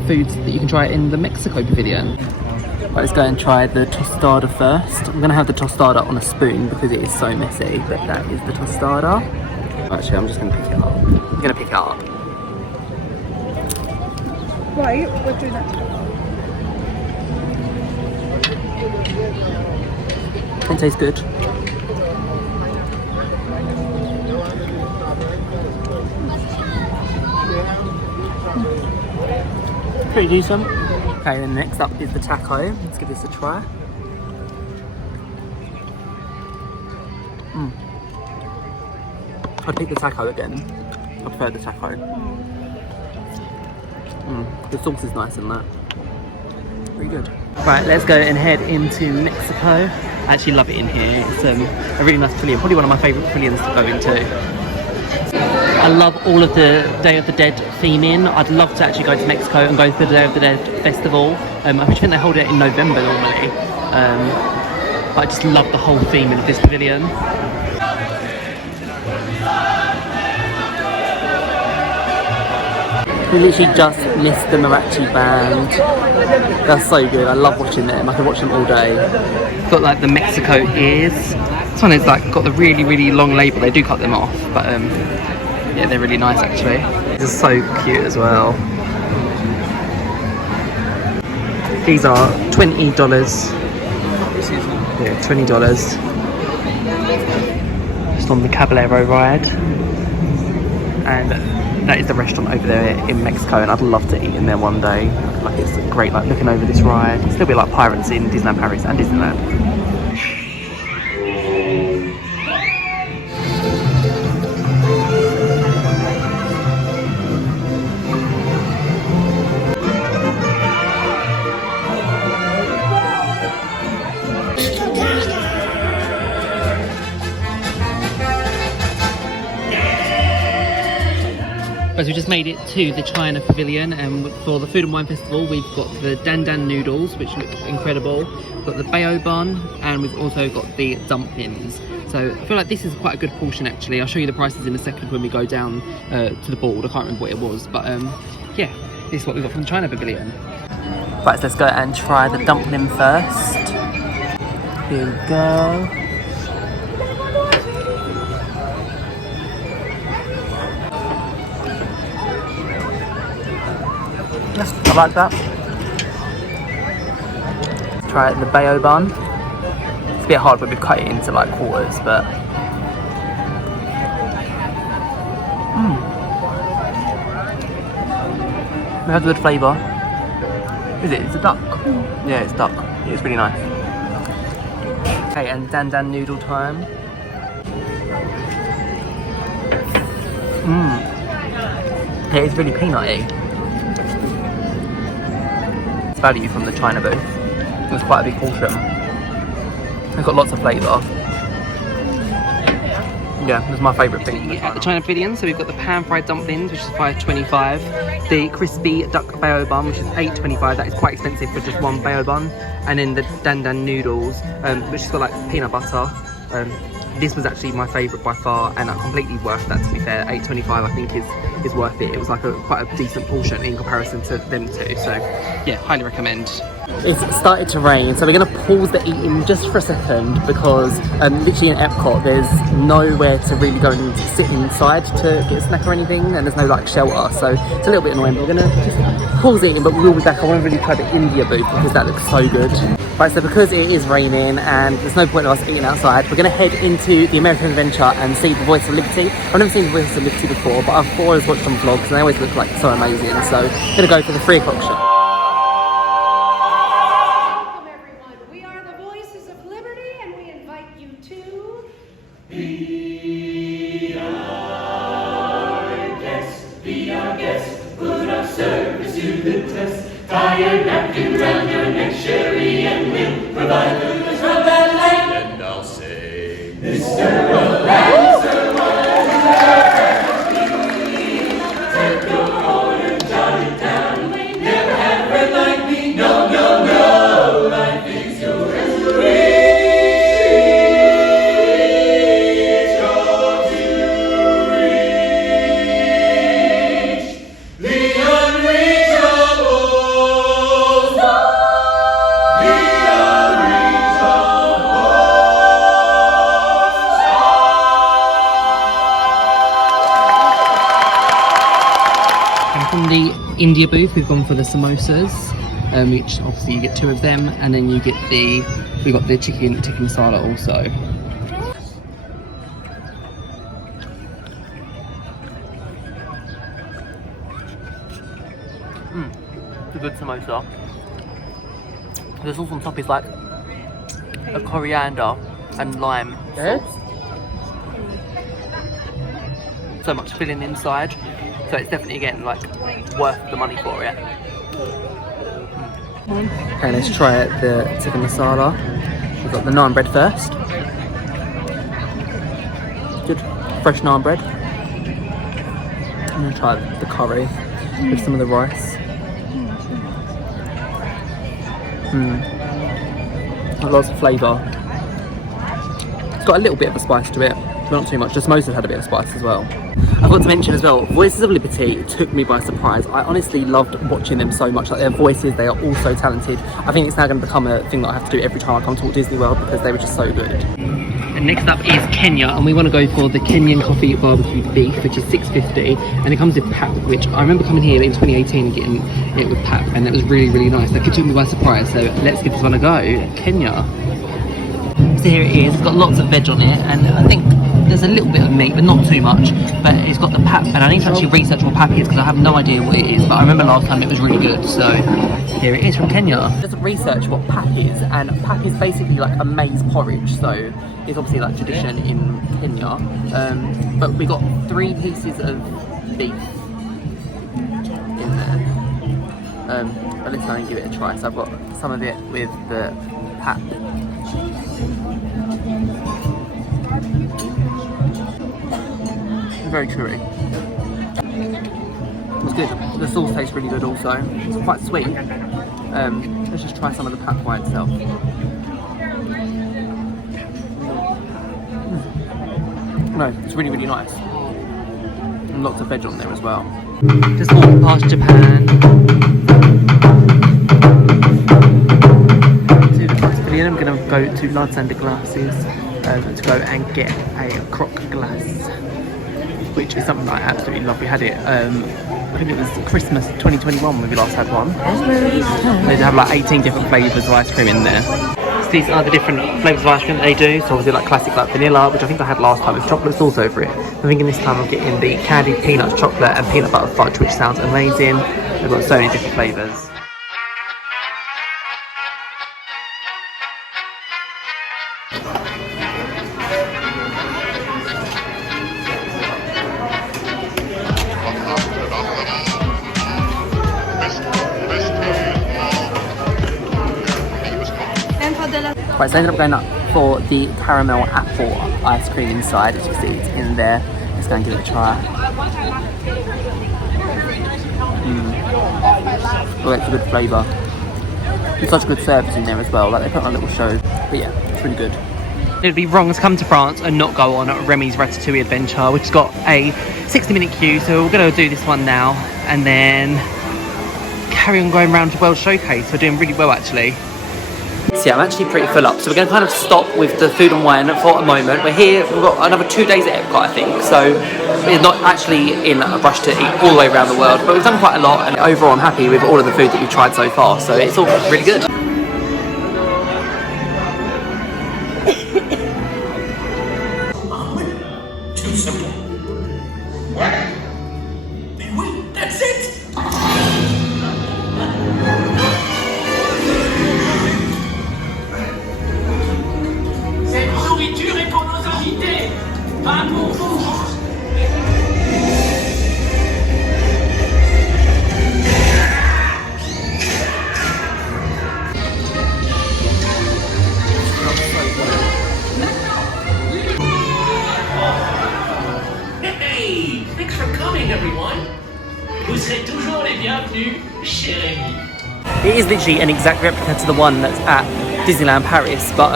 foods that you can try in the Mexico Pavilion. Right, let's go and try the tostada first. I'm going to have the tostada on a spoon because it is so messy, but that is the tostada. Actually, I'm just going to pick it up. I'm going to pick it up. Why? What do that? It tastes good. Pretty decent. Okay, then next up is the taco. Let's give this a try. I'd pick the taco again. I prefer the taco. The sauce is nice in that. Pretty good. Right, let's go and head into Mexico. I actually love it in here. It's a really nice pavilion, probably one of my favourite pavilions to go into. I love all of the Day of the Dead theming. I'd love to actually go to Mexico and go to the Day of the Dead festival. I think they hold it in November normally. But I just love the whole theme of this pavilion. We literally just missed the mariachi band. That's so good. I love watching them. I can watch them all day. Got like the Mexico ears. This one is like got the really, really long label. They do cut them off, but yeah, they're really nice actually. This is so cute as well. These are $20. Yeah, $20. Just on the Caballero ride. And that is the restaurant over there in Mexico, and I'd love to eat in there one day. I feel like it's great, like looking over this ride. It's a little bit like Pirates in Disneyland Paris and Disneyland. So we just made it to the China Pavilion, and for the Food and Wine Festival we've got the Dan Dan noodles, which look incredible. We've got the bao bun, and we've also got the dumplings. So I feel like this is quite a good portion actually. I'll show you the prices in a second when we go down to the board. I can't remember what it was, but yeah, this is what we got from the China Pavilion. Right, so let's go and try the dumpling first. Here we go. I like that. Let's try the bao bun. It's a bit hard when we've cut it into like quarters, but it has a good flavour. Is it? It's a duck. Yeah, it's duck. It's really nice. Okay, and Dan Dan noodle time. It is really peanutty. It's value from the China booth. It was quite a big portion. It's got lots of flavour. Yeah, it was my favourite thing. At the China Pavilion, so we've got the pan-fried dumplings, which is $5.25. The crispy duck bao bun, which is $8.25. That is quite expensive for just one bao bun. And then the dan dan noodles, which has got like peanut butter. This was actually my favourite by far, and completely worth that, to be fair. $8.25 I think is worth it. It was like quite a decent portion in comparison to them two. So yeah, highly recommend. It's started to rain, so we're going to pause the eating just for a second because literally in Epcot there's nowhere to really go and sit inside to get a snack or anything, and there's no like shelter, so it's a little bit annoying, but we're going to just pause eating, but we'll be back. I want to really try the India booth because that looks so good. Right, so because it is raining and there's no point of us eating outside, we're going to head into the American Adventure and see the Voice of Liberty. I've never seen the Voice of Liberty before, but I've always watched them vlogs and they always look like so amazing, so I'm going to go for the 3 o'clock show. Tie your napkin round your neck, Sherry, and we'll provide food from that land. And I'll say, Mr. Roland, Mr. take your order, jot it down. Never had a friend like me, no, no, no. Life is yours to reach, yours to reach. The unreachable. From the India booth, we've gone for the samosas, which obviously you get 2 of them, and then you get we got the chicken masala also. It's a good samosa. The sauce on top is like a coriander and lime sauce. So much filling inside. So it's definitely, again, like, worth the money for it. Okay, let's try the chicken masala. We've got the naan bread first. Good, fresh naan bread. I'm gonna try the curry with some of the rice. Lots of flavour. It's got a little bit of a spice to it, but not too much. The samosas had a bit of spice as well. I've got to mention as well, Voices of Liberty took me by surprise. I honestly loved watching them so much. Like, their voices, they are all so talented. I think it's now going to become a thing that I have to do every time I come to Walt Disney World because they were just so good. And next up is Kenya, and we want to go for the Kenyan coffee barbecue beef, which is $6.50, and it comes with pap, which I remember coming here in 2018 and getting it with pap, and it was really, really nice. Like, it took me by surprise, so let's give this one a go. Kenya. So here it is. It's got lots of veg on it, and I think there's a little bit of meat, but not too much. But it's got the pap, and I need to actually research what pap is because I have no idea what it is. But I remember last time it was really good. So here it is from Kenya. Just research what pap is, and pap is basically like a maize porridge. So it's obviously like tradition in Kenya. But we got 3 pieces of beef in there. But let's go and give it a try. So I've got some of it with the pap. Very chewy. It's good. The sauce tastes really good also. It's quite sweet. Let's just try some of the pap by itself. No, it's really, really nice. And lots of veg on there as well. Just walking past Japan. To the Pavilion, I'm going to go to La Santa Glasses to go and get a croc glass, which is something that I absolutely love. We had it, I think it was Christmas 2021 when we last had one. They have like 18 different flavours of ice cream in there. So these are the different flavours of ice cream that they do. So obviously like classic like vanilla, which I think I had last time. With chocolate sauce over it. I'm thinking this time I'm getting the candied peanuts, chocolate and peanut butter fudge, which sounds amazing. They've got so many different flavours. Right, so I ended up going up for the caramel apple ice cream inside. As you can see, it's in there. Let's go and give it a try. Oh, it's a good flavour. It's such a good service in there as well. Like, they put on a little show. But yeah, it's really good. It would be wrong to come to France and not go on Remy's Ratatouille adventure, which has got a 60-minute queue. So we're going to do this one now and then carry on going around to World Showcase. We're doing really well, actually. So yeah, I'm actually pretty full up. So we're going to kind of stop with the food and wine for a moment. We're here, we've got another 2 days at EPCOT, I think. So we're not actually in a rush to eat all the way around the world, but we've done quite a lot. And overall, I'm happy with all of the food that we've tried so far. So it's all really good. Too simple. What? Wait, that's it? Cette nourriture est pour nos invités, pas pour vous. Hey, thanks for coming, everyone. Vous serez toujours les bienvenus chez Rémy. It is literally an exact replica to the one that's at Disneyland Paris, but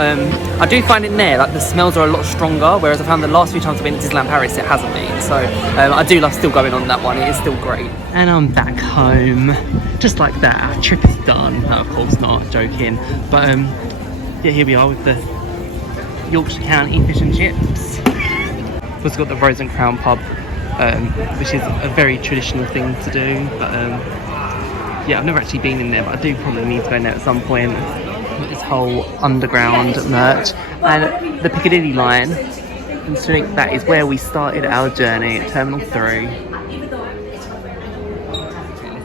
I do find in there like the smells are a lot stronger, whereas I found the last few times I've been to Disneyland Paris it hasn't been. So I do love still going on that one. It is still great. And I'm back home, just like that. Our trip is done. No, of course not, joking. But yeah, here we are with the Yorkshire County fish and chips. We've also got the Rose and Crown pub, which is a very traditional thing to do. But yeah, I've never actually been in there, but I do probably need to go in there at some point. This whole underground merch and the Piccadilly line, considering that is where we started our journey at Terminal 3. Let's go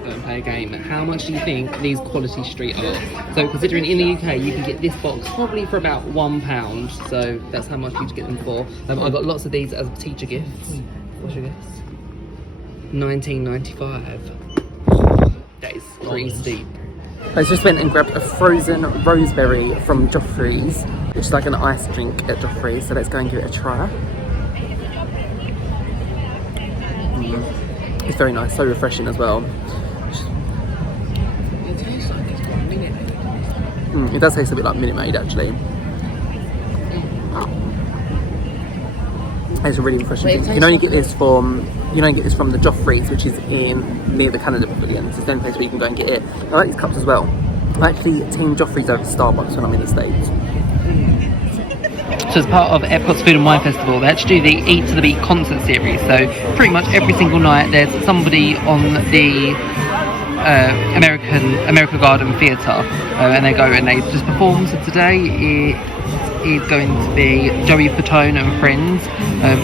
and play a game. How much do you think these quality street are? So considering in the UK you can get this box probably for about £1, so that's how much you get them for. I got lots of these as teacher gifts. What's your guess? £19.95. That is pretty steep. I just went and grabbed a frozen roseberry from Joffrey's, which is like an ice drink at Joffrey's, so let's go and give it a try. It's very nice, so refreshing as well. It tastes like it's got Minute Maid. It does taste a bit like Minute Maid actually. It's a really refreshing thing. You can only get this from the Joffrey's, which is near the Canada Pavilion. It's the only place where you can go and get it. I like these cups as well. I actually team Joffrey's over Starbucks when I'm in the States. So as part of Epcot's Food and Wine Festival, they actually do the Eat to the Beat concert series. So pretty much every single night there's somebody on the America Garden Theatre, and they go and they just perform. So today it is going to be Joey Fatone and Friends,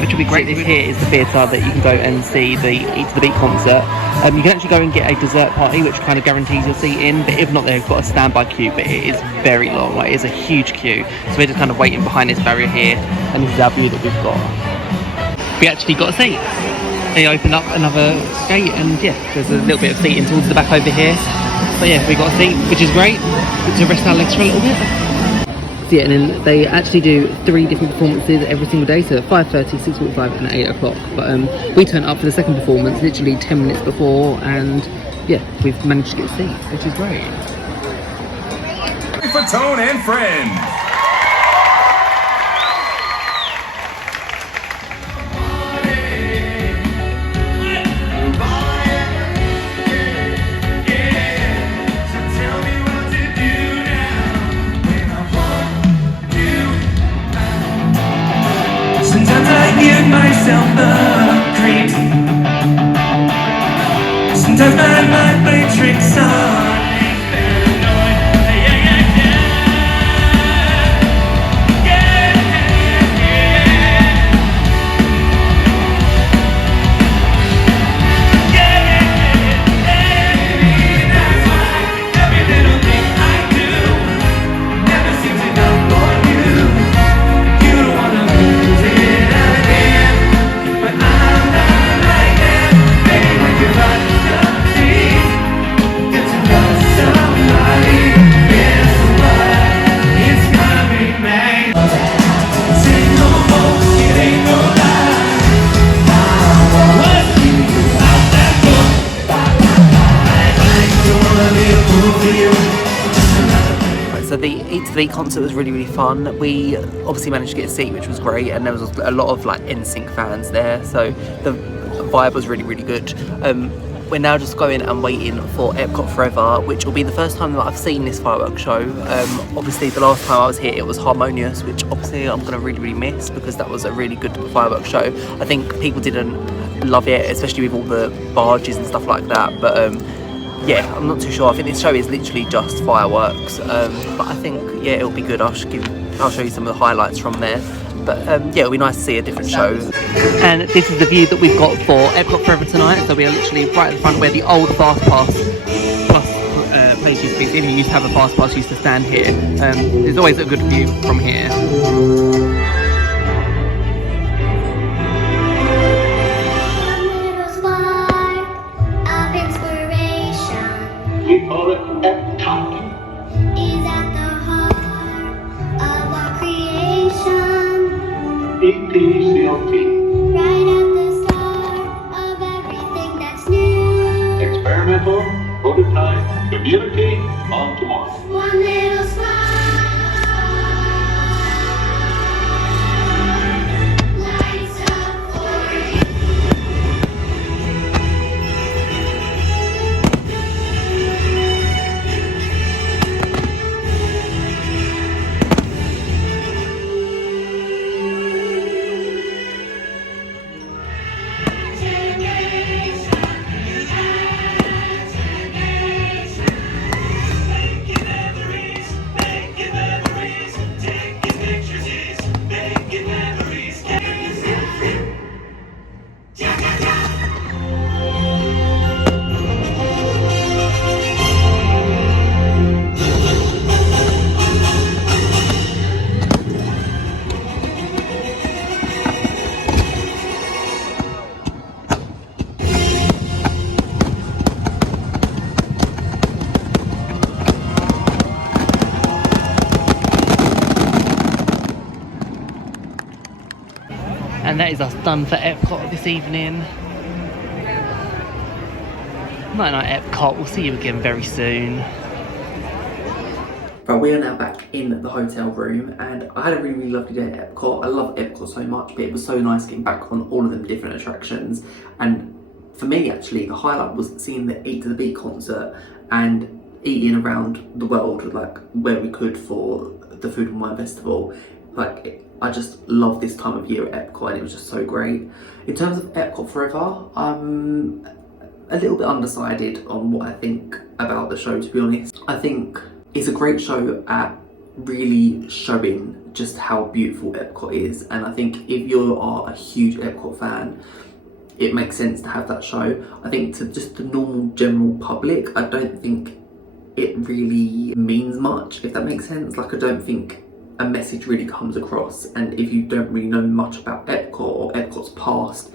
which will be great. This here is the theatre that you can go and see the Eat to the Beat concert. You can actually go and get a dessert party, which kind of guarantees your seat in, but if not, they've got a standby queue, but it is very long. Like, it is a huge queue, so we're just kind of waiting behind this barrier here, and this is our view that we've got. We actually got a seat. They opened up another gate, and yeah, there's a little bit of seating towards the back over here. So yeah, we got a seat, which is great. Good to rest our legs for a little bit. Yeah, and then they actually do 3 different performances every single day, so at 5:30, 6:45 and 8 o'clock. But we turned up for the second performance literally 10 minutes before, and yeah, we've managed to get seats, which is great. Joey Fatone and Friends. Give myself a treat. Sometimes my mind plays tricks on me. That's why every little thing I do never seems enough for you. You don't wanna lose it. It's Beat concert was really fun. We obviously managed to get a seat, which was great, and there was a lot of like NSYNC fans there, so the vibe was really good. We're now just going and waiting for Epcot Forever, which will be the first time that I've seen this fireworks show. Obviously the last time I was here it was Harmonious, which obviously I'm going to really miss, because that was a really good fireworks show. I think people didn't love it, especially with all the barges and stuff like that, but yeah, I'm not too sure. I think this show is literally just fireworks, but I think, yeah, it'll be good. I'll show you some of the highlights from there. But yeah, it'll be nice to see a different show. And this is the view that we've got for Epcot Forever tonight. So we are literally right at the front where the old Fast Pass place used to be. If you used to have a Fast Pass, you used to stand here. There's always a good view from here. We call it EPCOT. Is at the heart of our creation. EPCOT. Right at the start of everything that's new. Experimental, prototype, community, on tomorrow. One little spark lights up for you. And that is us done for Epcot this evening. Night night Epcot, we'll see you again very soon. Right, we are now back in the hotel room, and I had a really lovely day at Epcot. I love Epcot so much, but it was so nice getting back on all of them different attractions. And for me, actually, the highlight was seeing the Eat to the Beat concert and eating around the world, like where we could for the Food and Wine Festival. Like, I just love this time of year at Epcot, and it was just so great. In terms of Epcot Forever, I'm a little bit undecided on what I think about the show, to be honest. I think it's a great show at really showing just how beautiful Epcot is, and I think if you are a huge Epcot fan, it makes sense to have that show. I think to just the normal general public, I don't think it really means much, if that makes sense. Like, I don't think a message really comes across, and if you don't really know much about Epcot or Epcot's past,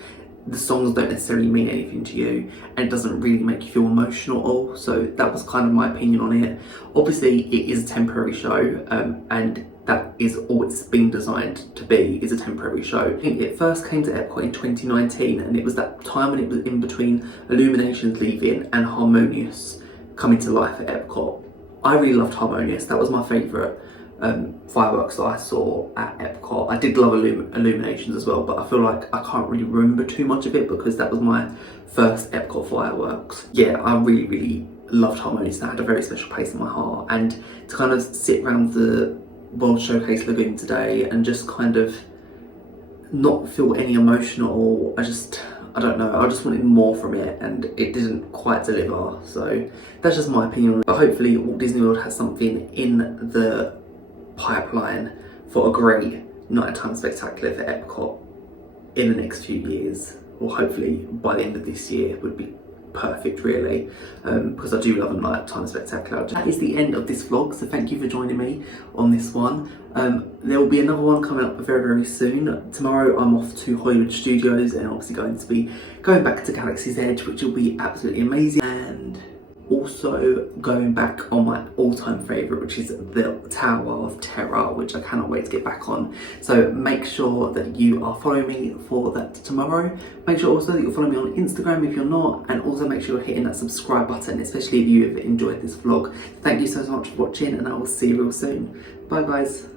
the songs don't necessarily mean anything to you, and it doesn't really make you feel emotional. So that was kind of my opinion on it. Obviously it is a temporary show, and that is all it's been designed to be, is a temporary show. I think it first came to Epcot in 2019, and it was that time when it was in between Illuminations leaving and Harmonious coming to life at Epcot. I really loved Harmonious. That was my favourite fireworks that I saw at Epcot. I did love Illuminations as well, but I feel like I can't really remember too much of it because that was my first Epcot fireworks. Yeah, I really loved Harmonious. That had a very special place in my heart, and to kind of sit around the World Showcase Lagoon today and just kind of not feel any emotional, I don't know, I just wanted more from it, and it didn't quite deliver. So that's just my opinion. But hopefully Walt Disney World has something in the pipeline for a great nighttime spectacular for Epcot in the next few years, or hopefully by the end of this year would be perfect, really, because I do love a nighttime spectacular. That is the end of this vlog, so thank you for joining me on this one. There will be another one coming up very soon. Tomorrow I'm off to Hollywood Studios, and obviously going to be going back to Galaxy's Edge, which will be absolutely amazing. And also going back on my all-time favourite, which is the Tower of Terror, which I cannot wait to get back on. So make sure that you are following me for that tomorrow. Make sure also that you're following me on Instagram if you're not, and also make sure you're hitting that subscribe button, especially if you have enjoyed this vlog. Thank you so much for watching, and I will see you real soon. Bye guys.